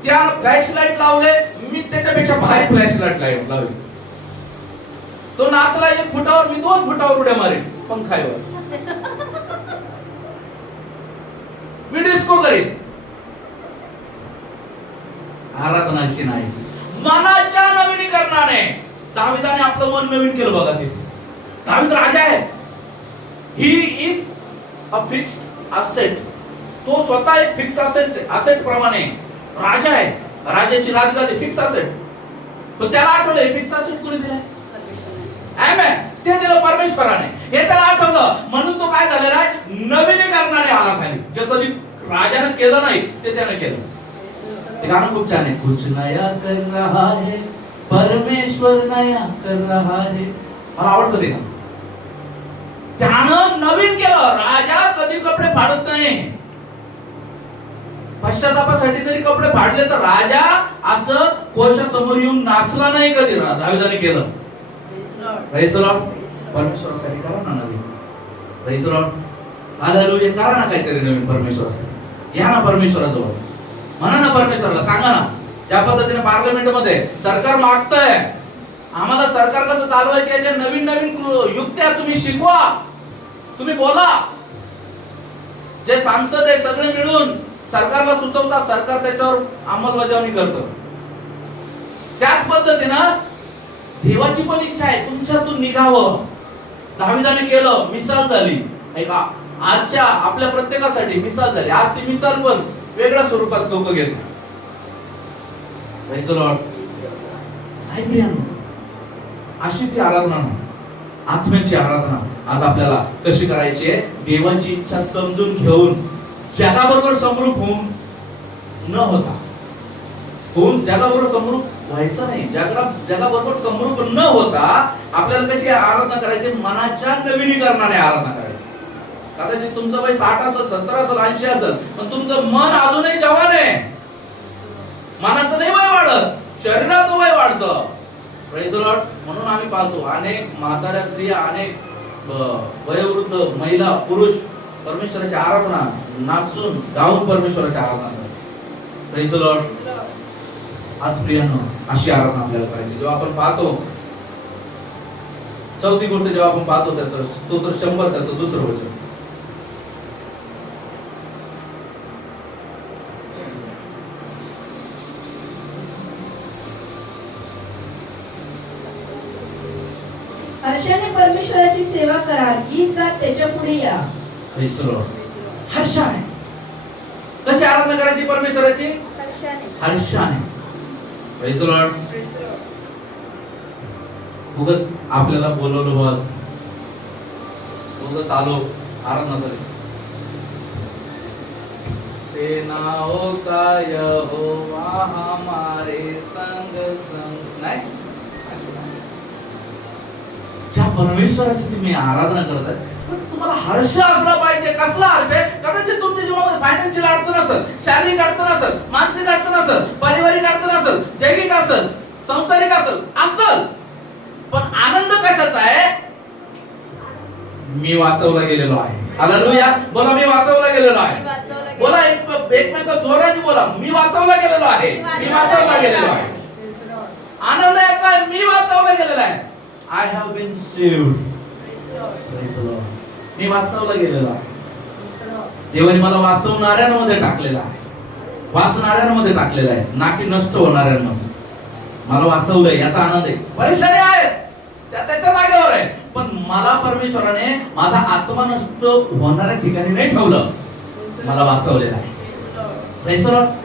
त्यानं फ्लॅश लाईट लावले, मी त्याच्यापेक्षा भारी फ्लॅश लाईट लावेल. तो नाचला 1 फुटावर, मी 2 फुटावर उड्या मारेन पंखावर. मी डिस्को करेन. आराधनाची नाही, मनाच्या नवीनीकरणाने. दाविदाने आपलं मन नवीन केलं बघा. ते दाविद राजा आहे. He is a fixed asset. तो स्वतः एक फिक्स असेट प्रमाणे राजा आहे. राजाची राजगादी फिक्स असेट. पण त्याला आठवलं फिक्स असेट कोणी दिलं? आमेन. ते दिलं परमेश्वराने. हे त्याला आठवलं, म्हणून तो काय झालेला आहे? नवीनीकरणाने आला खाली. जे कधी राजाने केलं नाही ते त्याने केलं. ते गाणं खूप छान आहे. कुछ नया कर रहा है परमेश्वर, नया कर रहा है. मला आवडतं ते गाणं. त्यानं नवीन केलं. राजा कधी कपडे फाडत नाही. पश्चातापासाठी जरी कपडे फाडले तर राजा असं कोशासमोर येऊन नाचला नाही कधी. दाविदाने केलं. Praise the Lord. परमेश्वरासाठी करा ना नवीन. Praise the lord. हालेलुया. करा ना काहीतरी नवीन परमेश्वरासाठी. या ना परमेश्वराजवळ. म्हणा ना परमेश्वराला, सांगा ना. ज्या पद्धतीने पार्लमेंट मध्ये सरकार मागतंय आम्हाला सरकार कसं चालवायचे याच्या नवीन नवीन युक्त्या तुम्ही शिकवा, तुम्ही बोला. जे सांसद आहे सगळे मिळून सरकारला सुचवतात, सरकार त्याच्यावर अंमलबजावणी करतं. त्याच पद्धतीनं देवाची पण इच्छा आहे तुमच्यातून निघावं. दाविदाने केलं, मिसाल झाली. ऐका, आजच्या आपल्या प्रत्येकासाठी मिसाल झाली. आज ती मिसाल पण वेगळ्या स्वरूपात लोक घेतात. Praise the Lord. नाही प्रियांनो, अशी ती आराधना नाही, आत्म्याची आराधना आज आपल्याला कशी करायची आहे. देवाची इच्छा समजून घेऊन जगाबरोबर समरूप होऊन न होता, जगाबरोबर समरूप व्हायचं नाही. जगाबरोबर समरूप न होता आपल्याला कशी आराधना करायची. मनाच्या नवीनीकरणाने आराधना करायची. कदाचित तुमचं वय 60 असेल, 70 असेल, 80 असेल, पण तुमचं मन अजूनही जवान आहे. मनाचं नाही वय वाढत, शरीराचं वय वाढतं. Praise the Lord. म्हणून आम्ही पाहतो अनेक म्हाताऱ्या स्त्रिया, अनेक वयोवृद्ध महिला, पुरुष परमेश्वराची आराधना नाचून गाऊन परमेश्वराची आराधना करतात. Praise the Lord. आज प्रियांनो, अशी आराधना आपल्याला करायची. जेव्हा आपण पाहतो, चौथी गोष्ट जेव्हा आपण पाहतो त्याचं स्तोत्र 100 त्याचं दुसरं वचन. हर्षाने परमेश्वराची सेवा करा, गीत गात त्याच्या पुढे या. Praise the Lord. हर्षाने कशी आराधना करायची परमेश्वराची? हर्षाने. Praise the lord. उगाच आपल्याला बोलवलं बस, उगाच आलो आराधना झाली. सेनाओं का यहोवा हमारे संग संग. नाही, ज्या परमेश्वराची तुम्ही आराधना करत आहे पण तुम्हाला हर्ष असला पाहिजे. कसला हर्ष आहे? कदाचित तुमच्या जीवनामध्ये फायनान्शियल अडचण असेल, शारीरिक अडचण असेल, मानसिक अडचण असेल, पारिवारिक अडचण असेल, जैविक असेल, सांसारिक असेल, पण आनंद कशाचा आहे? मी वाचवला गेलेलो आहे. हालेलुया. बोला, मी वाचवला गेलेलो आहे. बोला, एकमेक जोराने बोला, मी वाचवला गेलेलो आहे. मी वाचवला गेलेलो आहे. आनंद याचा आहे, मी वाचवला गेलेला आहे. I have been saved. Praise the Lord. मी वाचवला गेलेलो आहे. देवाने मला वाचवणाऱ्यांमध्ये टाकलेला आहे, वाचणाऱ्यांमध्ये टाकलेला आहे, ना की नष्ट होणाऱ्यांमध्ये. मला वाचवलंय याचा आनंद आहे. परेशानी आहेत त्याच्या जागेवर आहे, पण मला परमेश्वराने माझा आत्मा नष्ट होणाऱ्या ठिकाणी नाही ठेवलं, मला वाचवलेलं आहे. Praise the Lord.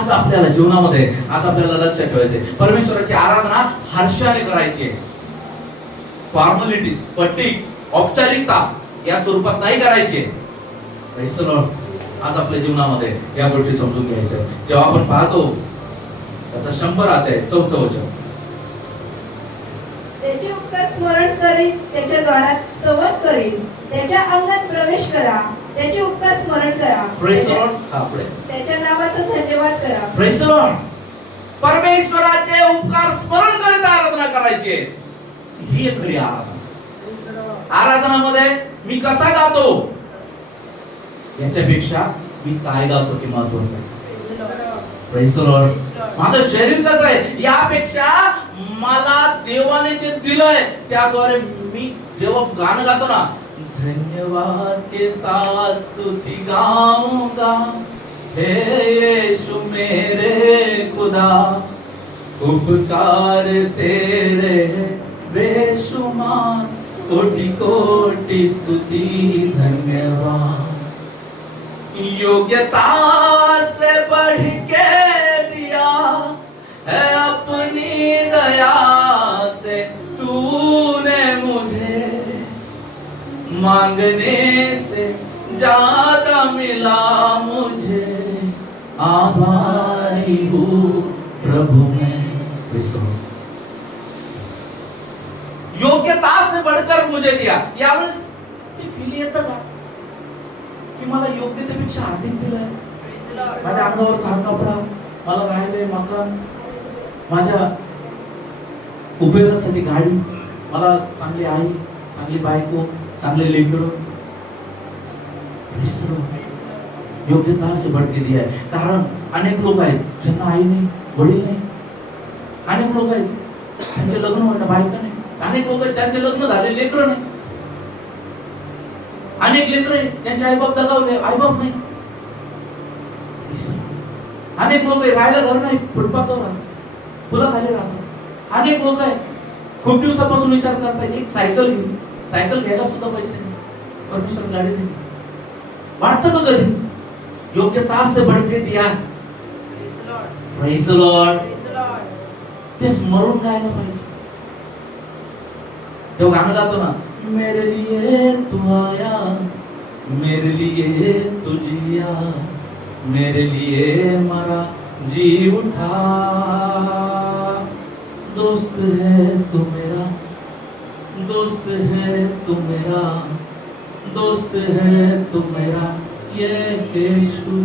आज आपल्याला जीवनामध्ये आज आपल्याला लक्षात ठेवायचे, परमेश्वराची आराधना हर्षाने करायची आहे. फॉर्मॅलिटीज, पट्टिक, औपचारिकता या स्वरूपात नाही करायची. Praise the Lord. आज आपल्या जीवनामध्ये या गोष्टी समजून घ्यायच्या. जेव्हा आपण पाहतो त्याचा 100 अध्याय 4 वचन. त्याचे उपकार स्मरण करीत त्याच्या दारात स्तवन करीत, त्याच्या अंगणात प्रवेश करा, त्याचे उपकार स्मरण करा, प्रेज द लॉर्ड. पुढे त्याच्या नावाचा धन्यवाद करा. Praise the Lord. परमेश्वराचे उपकार स्मरण करीत आराधना करायची. ही एक खरी आराधना. आराधनामध्ये मी कसा गातो याच्यापेक्षा मी काय गातो हे महत्त्वाचं आहे. Praise the Lord. माझं शरीर कसं आहे यापेक्षा मला देवाने जे दिलंय त्याद्वारे मी जेव्हा गाणं गातो ना, धन्यवाद के साथ स्तुति गाऊंगा हे यीशु मेरे खुदा, उपकार तेरे बेशुमार, कोटि कोटि स्तुति धन्यवाद. योग्यता से बढ़ के दिया है अपनी दया से तूने मुझे, मांगने से ज्यादा मिला मुझे, आभारी हूँ प्रभु मैं। योग्यता से बढ़कर मुझे दिया। यावेळेस ते फील येतं का की मला योग्यतेपेक्षा अधिक दिलंय? माझ्या अंगावरचा हा कपडा, मला राहिले मकान, माझ्या उपयोगासाठी गाडी, मला चांगली आई, चांगली बायको, चांगले लेकरं, योग्यता से बढ़ के दिया है। कारण अनेक लोक आहेत ज्यांना आई नाही, वडील नाही, अनेक लोक आहेत त्यांचे लग्न व्हायला बायका नाही, अनेक लोक आहेत त्यांचे लग्न झाले लेकरं नाही, अनेक लेकरं आहेत त्यांचे आईबाप दगावले, आईबाप नाही, अनेक लोक राहायला घर नाही, फुटपाथवर फुलाखाली राहतात, अनेक लोक आहेत खूप दिवसापासून विचार करतात एक सायकल घेऊन, सायकल घ्यायला सुद्धा पैसे नाही, परमेश्वर गाडी दिली। वाटतं का कधी योग्यता से बढ़ के दिया? Praise the lord. ते स्मरून गायला पाहिजे। जेव्हा गाणं गातो ना, मेरे लिए तू आया, मेरे लिए तू जिया, मेरे लिए मरा जी उठा, दोस्त है तू मेरा, दोस्त है तू मेरा, दोस्त है तू मेरा ये येशू।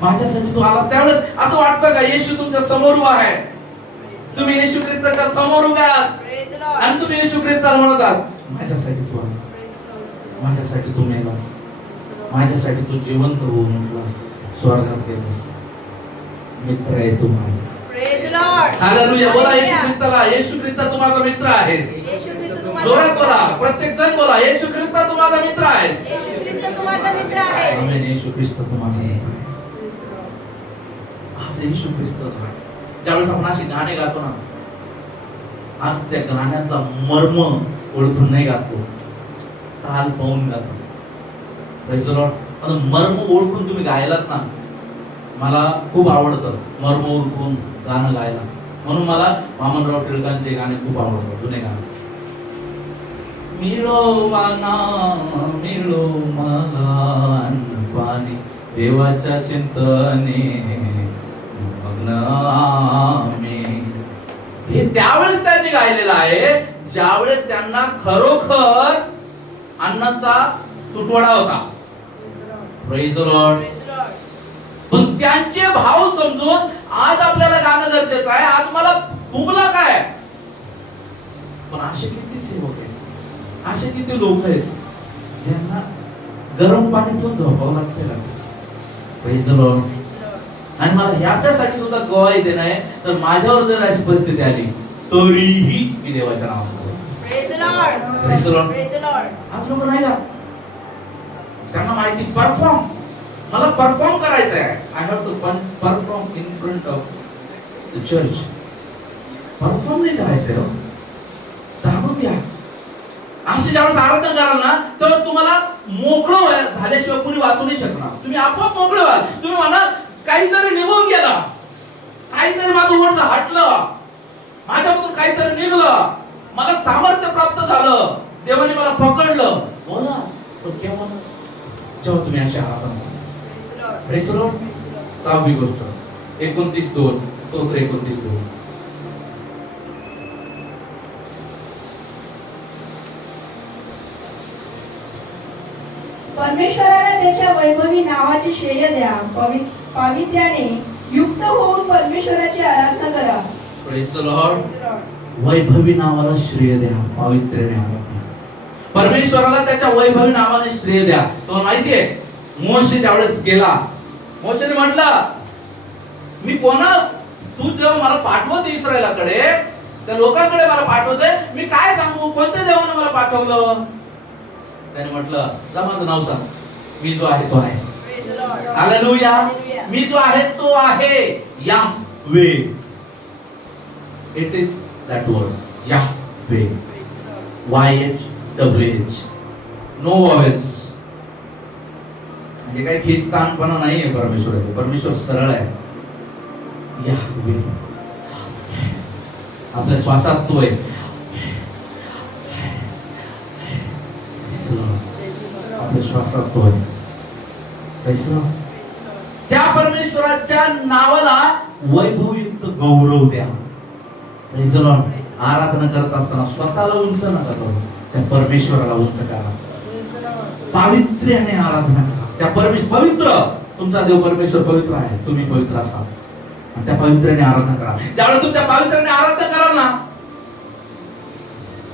माझ्यासाठी तू आला। त्यावेळेस असं वाटतं का येशू तुमच्या समोर उभा आहे, तुम्ही येशू ख्रिस्ताच्या समोर उभे आहात आणि तुम्ही येशू ख्रिस्ताला म्हणतात, माझ्यासाठी तू आला, माझ्यासाठी तू मेलास, माझ्यासाठी तू जिवंत होऊन उठलास, स्वर्गात गेलास, मित्र आहे तू माझा। हालेलुया। बोला येशू ख्रिस्ताला, येशू ख्रिस्ता तू माझा मित्र आहेस। जोरात बोला, प्रत्येक जण बोला, येशू ख्रिस्ता तू माझा मित्र आहेस। आमेन। येशू ख्रिस्त तू माझा मित्र आहेस। आज येशू ख्रिस्तच आहे। ज्यावेळेस आपण अशी गाणे गातो ना, आज त्या गाण्यातला मर्म ओळखून नाही गातो, ताल पाहून गातो। Praise the Lord. पण मर्म ओळखून तुम्ही गायलात ना, मला खूप आवडतं मर्म ओळखून गाणं गायला, म्हणून मला वामनराव टिळकांचे गाणे खूप आवडतात, जुने गाणे। मिळोवाना मिळो मला अन्न पाणी, देवाच्या चिंतने मग्न आम्ही। हे त्यावेळेस त्यांनी गायलेलं आहे ज्यावेळेस त्यांना खरोखर अन्नाचा तुटवडा होता। Praise the Lord. पण त्यांचे भाव समजून आज आपल्याला गाणं गरजेचं आहे। आज मला भूकला काय, पण असे किती सेवक आहेत, असे किती लोक आहेत ज्यांना गरम पाणी पण झोपावं लागतं। Praise the Lord. आणि मला याच्यासाठी सुद्धा गवाही देणं आहे, तर माझ्यावर जर अशी परिस्थिती आली तरीही मी देवाच्या नावाचं praise the Lord, praise the Lord, praise the Lord. आज लोक नाही का, त्यांना माहिती परफॉर्म, मला परफॉर्म करायचं आहे, I have to perform in front of the church. Perform नाही करायचं, जागून घ्या। अशी ज्यावेळेस आराधना कराल ना, तेव्हा तुम्हाला मोकळं झाल्याशिवाय कुणी वाचू नाही शकणार। तुम्ही आपोआप मोकळे व्हाल। तुम्ही म्हणा काहीतरी निघून गेला, काहीतरी माझं वरचं हटलं, माझ्यामधून काहीतरी निघलं, मला सामर्थ्य प्राप्त झालं, देवाने मला पकडलं। बोला, तो केव्हा? जेव्हा तुम्ही अशी आराधना। Praise the lord. 6वी गोष्ट 29:2, स्तोत्र 29:2। परमेश्वराला त्याच्या वैभवी नावाचे श्रेय द्या, पावित्र्याने युक्त होऊन परमेश्वराची आराधना करा। Praise the Lord. वैभवी नावाला श्रेय द्या, पावित्र्याने आराधना। परमेश्वराला त्याच्या वैभवी नावाने श्रेय द्या। तुम्हाला माहितीये मोशे त्यावेळेस गेला, मोशेने म्हटलं मी कोणा, तू जेव्हा मला पाठवते इस्रायलाकडे, त्या लोकांकडे मला पाठवते, मी काय सांगू, कोणत्या देवाने मला पाठवलं? त्याने म्हटलं जा माझं नाव सांग, मी जो आहे तो आहे। हालेलुया। मी जो आहे तो आहे, Yahweh. It is that word Yahweh, YHWH, no vowels. म्हणजे काही खिस्तानपणा नाहीये परमेश्वराचे, परमेश्वर सरळ आहे। याहवे, आपल्या श्वासात तो आहे, श्वासातोय. त्या परमेश्वराच्या नावाला वैभवयुक्त गौरव द्या. Praise the Lord. आराधना करत असताना स्वतःला उंच नका करू, त्या परमेश्वराला उंच करा. पावित्र्याने आराधना करा. त्या पवित्र, तुमचा देव परमेश्वर पवित्र आहे, तुम्ही पवित्र असाल आणि त्या पवित्र्याने आराधना करा. ज्यावेळेस तुम्ही त्या पवित्र्याने आराधना कराल ना,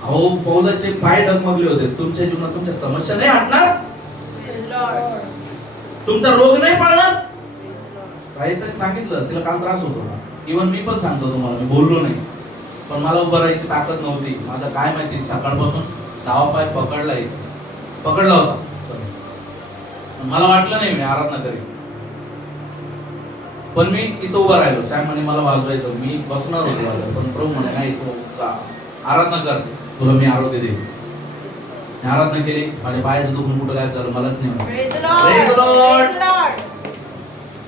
अहो पौलाचे पाय डगमगले होते. तुमच्या जीवनात तुमच्या समस्या नाही हटणार, तुमचा रोग नाही पळणार. काहीतरी सांगितलं, तिला काल त्रास होतो. इव्हन मी पण सांगतो तुम्हाला, मी बोललो नाही, पण मला उभं राहायची ताकद नव्हती. माझं काय माहिती, सकाळपासून डावा पाय पकडला होता. मला वाटलं नाही मी आराधना करेन, पण मी इथं उभं राहिलो. साहेब म्हणे मला वाजवायचं, मी बसणार होतो वाजवायला, पण प्रभू म्हणे नाही, तू आराधना कर, तुला मी आरोग्य देईन. आराधना केली, माझ्या पायाचं दुखून कुठं काय झालं मलाच नाही माहिती. Praise the Lord.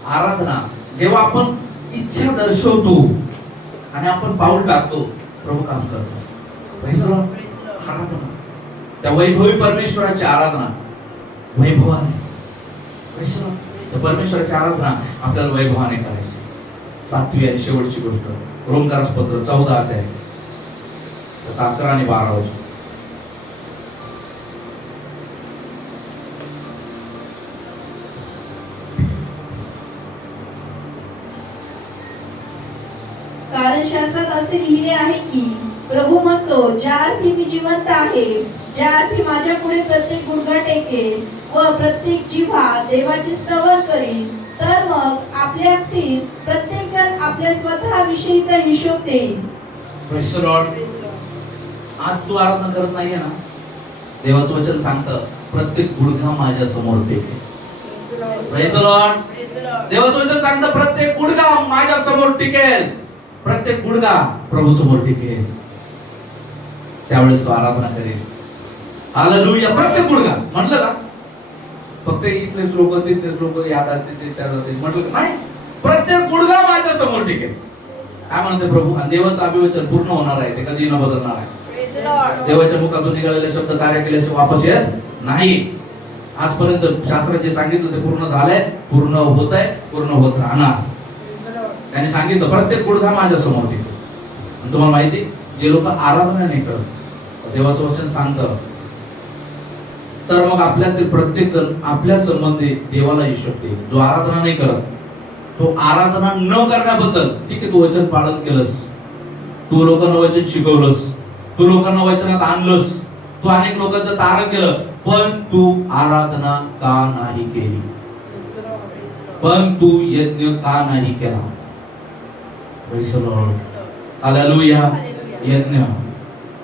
आराधना जेव्हा आपण इच्छा दर्शवतो आणि आपण पाऊल टाकतो, प्रभू काम करतो. Praise the Lord. आराधना, त्या वैभवी परमेश्वराची आराधना वैभवाने. Praise the Lord. त्या परमेश्वराची आराधना आपल्याला वैभवाने करायची. 7वी आणि शेवटची गोष्ट, रोमकारासपत्र 14 अध्याय 11 आणि 12 वचन. कारण शास्त्रात असे लिहिले आहे की प्रभू म्हणतो, ज्या अर्थी मी जिवंत आहे, ज्या अर्थी माझ्या पुढे प्रत्येक गुडघा टेकेल व प्रत्येक जिव्हा देवाचे स्तवन करेल, तर मग आपल्यातील प्रत्येक जण आपल्या स्वतः विषयीचा हिशोब देईल. Praise the Lord. आज तू आराधना करत नाहीये ना, देवाचं वचन सांगतं प्रत्येक गुडघा माझ्या समोर टेकेल. Praise the Lord. देवाचं वचन सांगतं प्रत्येक गुडघा माझ्या समोर टिकेल, प्रत्येक गुडघा प्रभू समोर टिकेल. त्यावेळेस तो आराधना करेल. हालेलुया. प्रत्येक गुडघा म्हटलं का फक्त इथलेच लोक तिथलेच लोक याद म्हटलं नाही, प्रत्येक गुडघा माझ्या समोर टिकेल. काय म्हणते प्रभू, आणि देवाचं अभिवचन पूर्ण होणार आहे, ते कधी न बदलणार आहे. देवाच्या मुखातून निघालेले शब्द कार्य केल्याचे वापस येत नाही. आजपर्यंत शास्त्रात जे सांगितलं ते पूर्ण झालंय, पूर्ण होत आहे, पूर्ण होत राहणार. त्यांनी सांगितलं प्रत्येक गुडघा माझ्या समोर टिकेल. आणि तुम्हाला माहिती, जे लोक आराधना नाही करत, देवाचं वचन सांगतं, तर मग आपल्यातील प्रत्येक जण आपल्या संबंधी देवाला हिशोब देईल. जो आराधना नाही करत, तो आराधना न करण्याबद्दल, ठीक आहे तू वचन पालन केलंस, तू लोकांना वचन शिकवलंस, तू लोकांना वचनात आणलंस, तू अनेक लोकांचं तारण केलं, पण तू आराधना का नाही केली, पण तू यज्ञ का नाही केला. Praise the Lord. हालेलुया. यज्ञ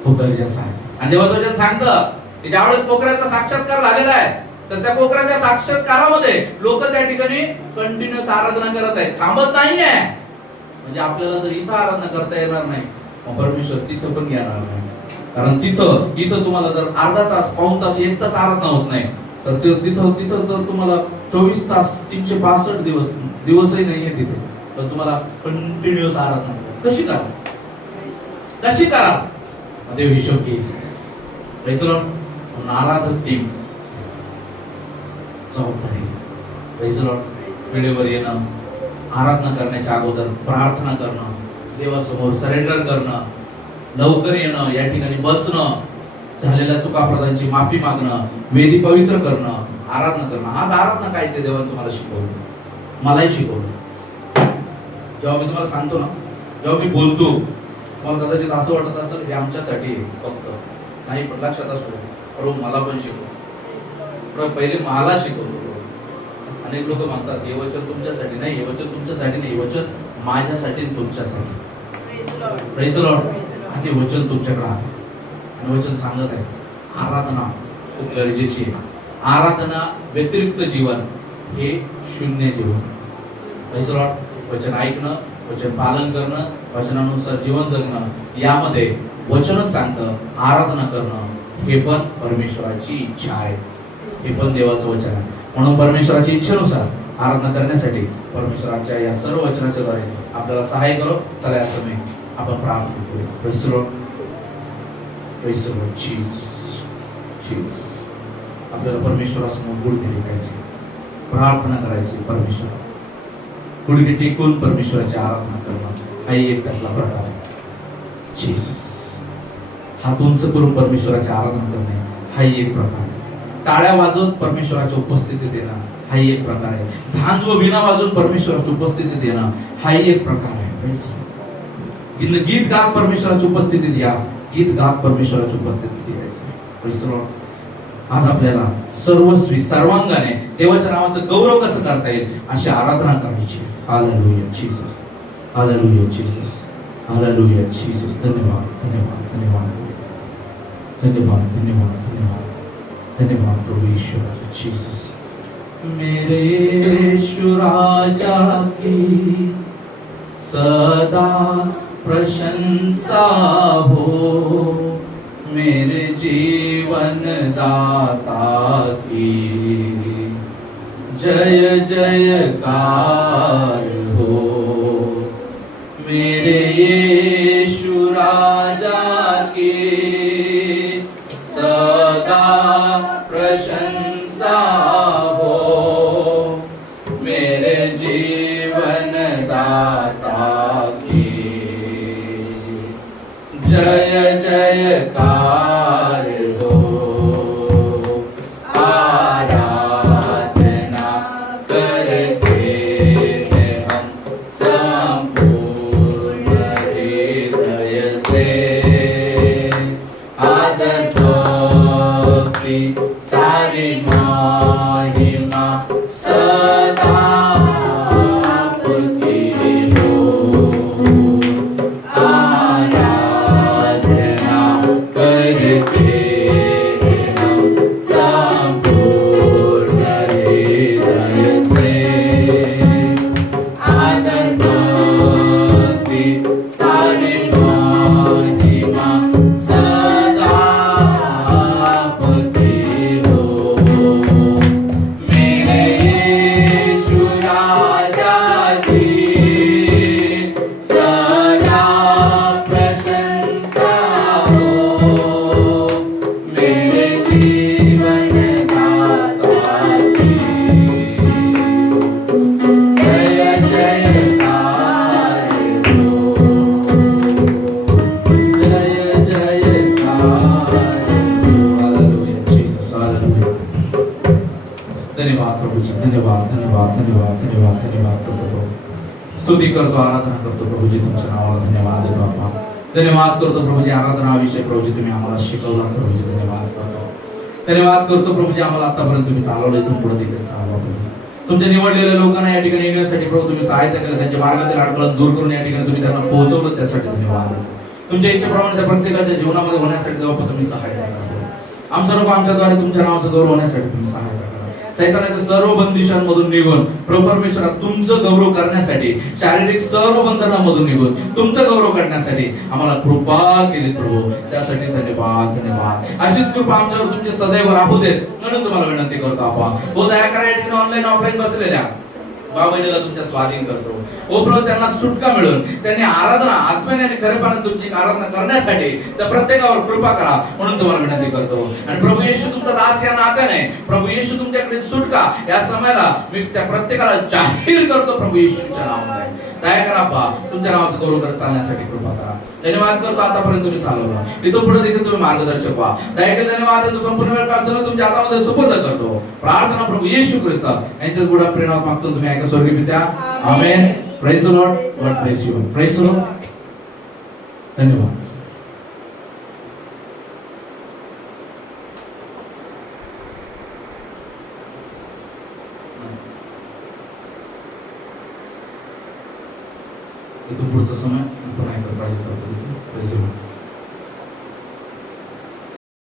खूप गरजेचा आहे. आणि देवाचं वचन सांगतं की ज्यावेळेस पोखऱ्याचा साक्षात्कार झालेला आहे, तर त्या पोखऱ्याच्या साक्षात्कारामध्ये लोक त्या ठिकाणी कंटिन्युअस आराधना करत आहेत, थांबत नाहीये. म्हणजे आपल्याला जर इथं आराधना करता येणार नाही, मग परमेश्वर तिथं पण येणार नाही. कारण इथं तुम्हाला जर अर्धा तास, पाऊण तास, 1 तास आराधना होत नाही, तर तिथं तर तुम्हाला 24 तास 365 दिवसही नाहीये तिथे, तर तुम्हाला कंटिन्युअस आराधना कशी करा देव हिशोब घेईल. Praise the Lord. आराधक टीम जबाबदारी. Praise the Lord. वेळेवर येणं, आराधना करण्याच्या अगोदर प्रार्थना करणं, देवासमोर सरेंडर करणं, लवकर येणं, या ठिकाणी बसणं, झालेल्या चुकाप्रदांची माफी मागणं, वेदी पवित्र करणं, आराधना करणं. आज आराधना काय ते देवाने तुम्हाला शिकवलं, मलाही शिकवलं. जेव्हा मी तुम्हाला सांगतो ना, जेव्हा मी बोलतो, मला कदाचित असं वाटत असेल हे आमच्यासाठी फक्त नाही, पण लक्षात असो प्रभू मला पण शिकव, पहिले मला शिकवतो. अनेक लोक म्हणतात हे वचन तुमच्यासाठी नाही, हे वचन तुमच्यासाठी नाही, हे वचन माझ्यासाठी, तुमच्यासाठी. Praise the Lord. आज हे वचन तुमच्याकडे आहे आणि वचन सांगत आहे आराधना खूप गरजेची आहे. आराधना व्यतिरिक्त जीवन हे शून्य जीवन. Praise the Lord. वचन ऐकणं, वचन पालन करणं, वचनानुसार जीवन जगणं, यामध्ये वचनच सांगतं आराधना करणं हे पण परमेश्वराची इच्छा आहे, हे पण देवाचं वचन आहे. म्हणून परमेश्वराच्या इच्छेनुसार आराधना करण्यासाठी परमेश्वराच्या या सर्व वचनाच्या द्वारे आपल्याला सहाय्य करो. चला या समय आपण प्रार्थना करू. Praise the Lord. Praise the Lord. Jesus. आपल्याला परमेश्वरासमोर गुडघे टेकायचे, प्रार्थना करायची, परमेश्वर गुडघे टेकून परमेश्वराची आराधना करणं हाही एक त्यातला प्रकार आहे. जीसस, हात उंच करून परमेश्वराची आराधना करणे हाही एक प्रकार आहे. टाळ्या वाजवत परमेश्वराच्या उपस्थितीत येणं हाही एक प्रकार आहे. झांज व वीणा वाजवून परमेश्वराच्या उपस्थितीत येणं हाही एक प्रकार आहे. गीत गात परमेश्वराच्या उपस्थितीत या, गीत गात परमेश्वराच्या उपस्थितीत यायचं. आज आपल्याला सर्वस्वी सर्वांगाने देवाच्या नावाचं गौरव कसं करता येईल अशी आराधना करायची. Hallelujah Jesus, hallelujah Jesus, hallelujah Jesus. धन्यवाद, धन्यवाद, धन्यवाद, धन्यवाद, धन्यवाद, धन्यवाद, धन्यवाद प्रभु ईश्वर जीसस. मेरे यीशु राजा की सदा प्रशंसा हो, मेरे जीवन दाता की जय जयकार हो. मेरे यीशु राजा की सदा प्रशंसा हो, मेरे जीवन दाता की जय जयकार हो. आराधना करते हैं हम संपूर्ण हृदय से, आदर भक्ति सारी महिमा सदा आपकी हो. आराधना करते हम संपूर्ण हृदय से, आदर भक्ति सारी महिमा सदा आपकी हो. मेरे यीशु राजा की सदा प्रशंसा हो, मेरे जीवन दाता की जय जयकार हो, जय जयकार हो. Hallelujah Jesus, hallelujah. धन्यवाद प्रभूजी, धन्यवाद, धन्यवाद, धन्यवाद, धन्यवाद, धन्यवाद करतो प्रभू. स्तुती करतो, आराधना करतो प्रभूजी, तुमच्या नावाला धन्यवाद देतो बाबा. धन्यवाद करतो प्रभूजी, आराधना विषय प्रभूजी तुम्ही आम्हाला शिकवला प्रभूजी, धन्यवाद करतो. धन्यवाद करतो प्रभूजी, आम्हाला आतापर्यंत तुम्ही चालवलं, इथून पुढे देखील चालवा प्रभू. तुमच्या निवडलेल्या लोकांना या ठिकाणी येण्यासाठी प्रभू तुम्ही सहायता केलं, त्यांच्या मार्गातील अडथळा दूर करून या ठिकाणी तुम्ही त्यांना पोहोचवलं, त्यासाठी धन्यवाद. तुमच्या इच्छेप्रमाणे त्या प्रत्येकाच्या जीवनामध्ये होण्यासाठी देवा तुम्ही सहायता करा. आमचं नको आमच्याद्वारे तुमच्या नावाचं गौरव होण्यासाठी तुम्ही सहायता करा. सैतानाच्या सर्व बंदिशांमधून निघून प्रभू परमेश्वरा तुमचं गौरव करण्यासाठी, शारीरिक सर्व बंधनांमधून निघून तुमचं गौरव करण्यासाठी आम्हाला कृपा केली प्रभू, त्यासाठी धन्यवाद, धन्यवाद. अशीच कृपा आमच्यावर तुमची सदैव राहू देत म्हणून तुम्हाला विनंती करतो आपा. हो दया करा या ठिकाणी ऑनलाईन ऑफलाईन बसलेल्या भाव-बहिणीला तुमच्या स्वाधीन करतो. ओ प्रभू त्यांना सुटका मिळून त्यांनी आराधना आत्म्याने आणि खरेपणाने तुमची आराधना करण्यासाठी त्या प्रत्येकावर कृपा करा म्हणून तुम्हाला विनंती करतो. आणि प्रभू येशू तुमचा दास या नात्याने प्रभू येशू तुमच्याकडे सुटका या समयाला मी त्या प्रत्येकाला जाहीर करतो प्रभू येशूच्या नावाने. दया करा पा, तुमच्या नावाचं गौरव करत चालण्यासाठी कृपा करा. धन्यवाद करतो आतापर्यंत तुम्ही चालवलं, इथून पुढे देखील तुम्ही मार्गदर्शक व्हा. दया केली धन्यवाद देतो. संपूर्ण वेळ काळ सगळं तुमच्या हातामध्ये सुपूर्द करतो. प्रार्थना प्रभू येशू ख्रिस्त यांच्याच गुढा प्रेमात मागतो तुम्ही ऐका स्वर्गीय पित्या. Amen. Praise the lord. God bless you. Praise the lord. धन्यवाद. इथून पुढचा समय पुन्हा एकदा प्रार्थना करतो. Praise the Lord.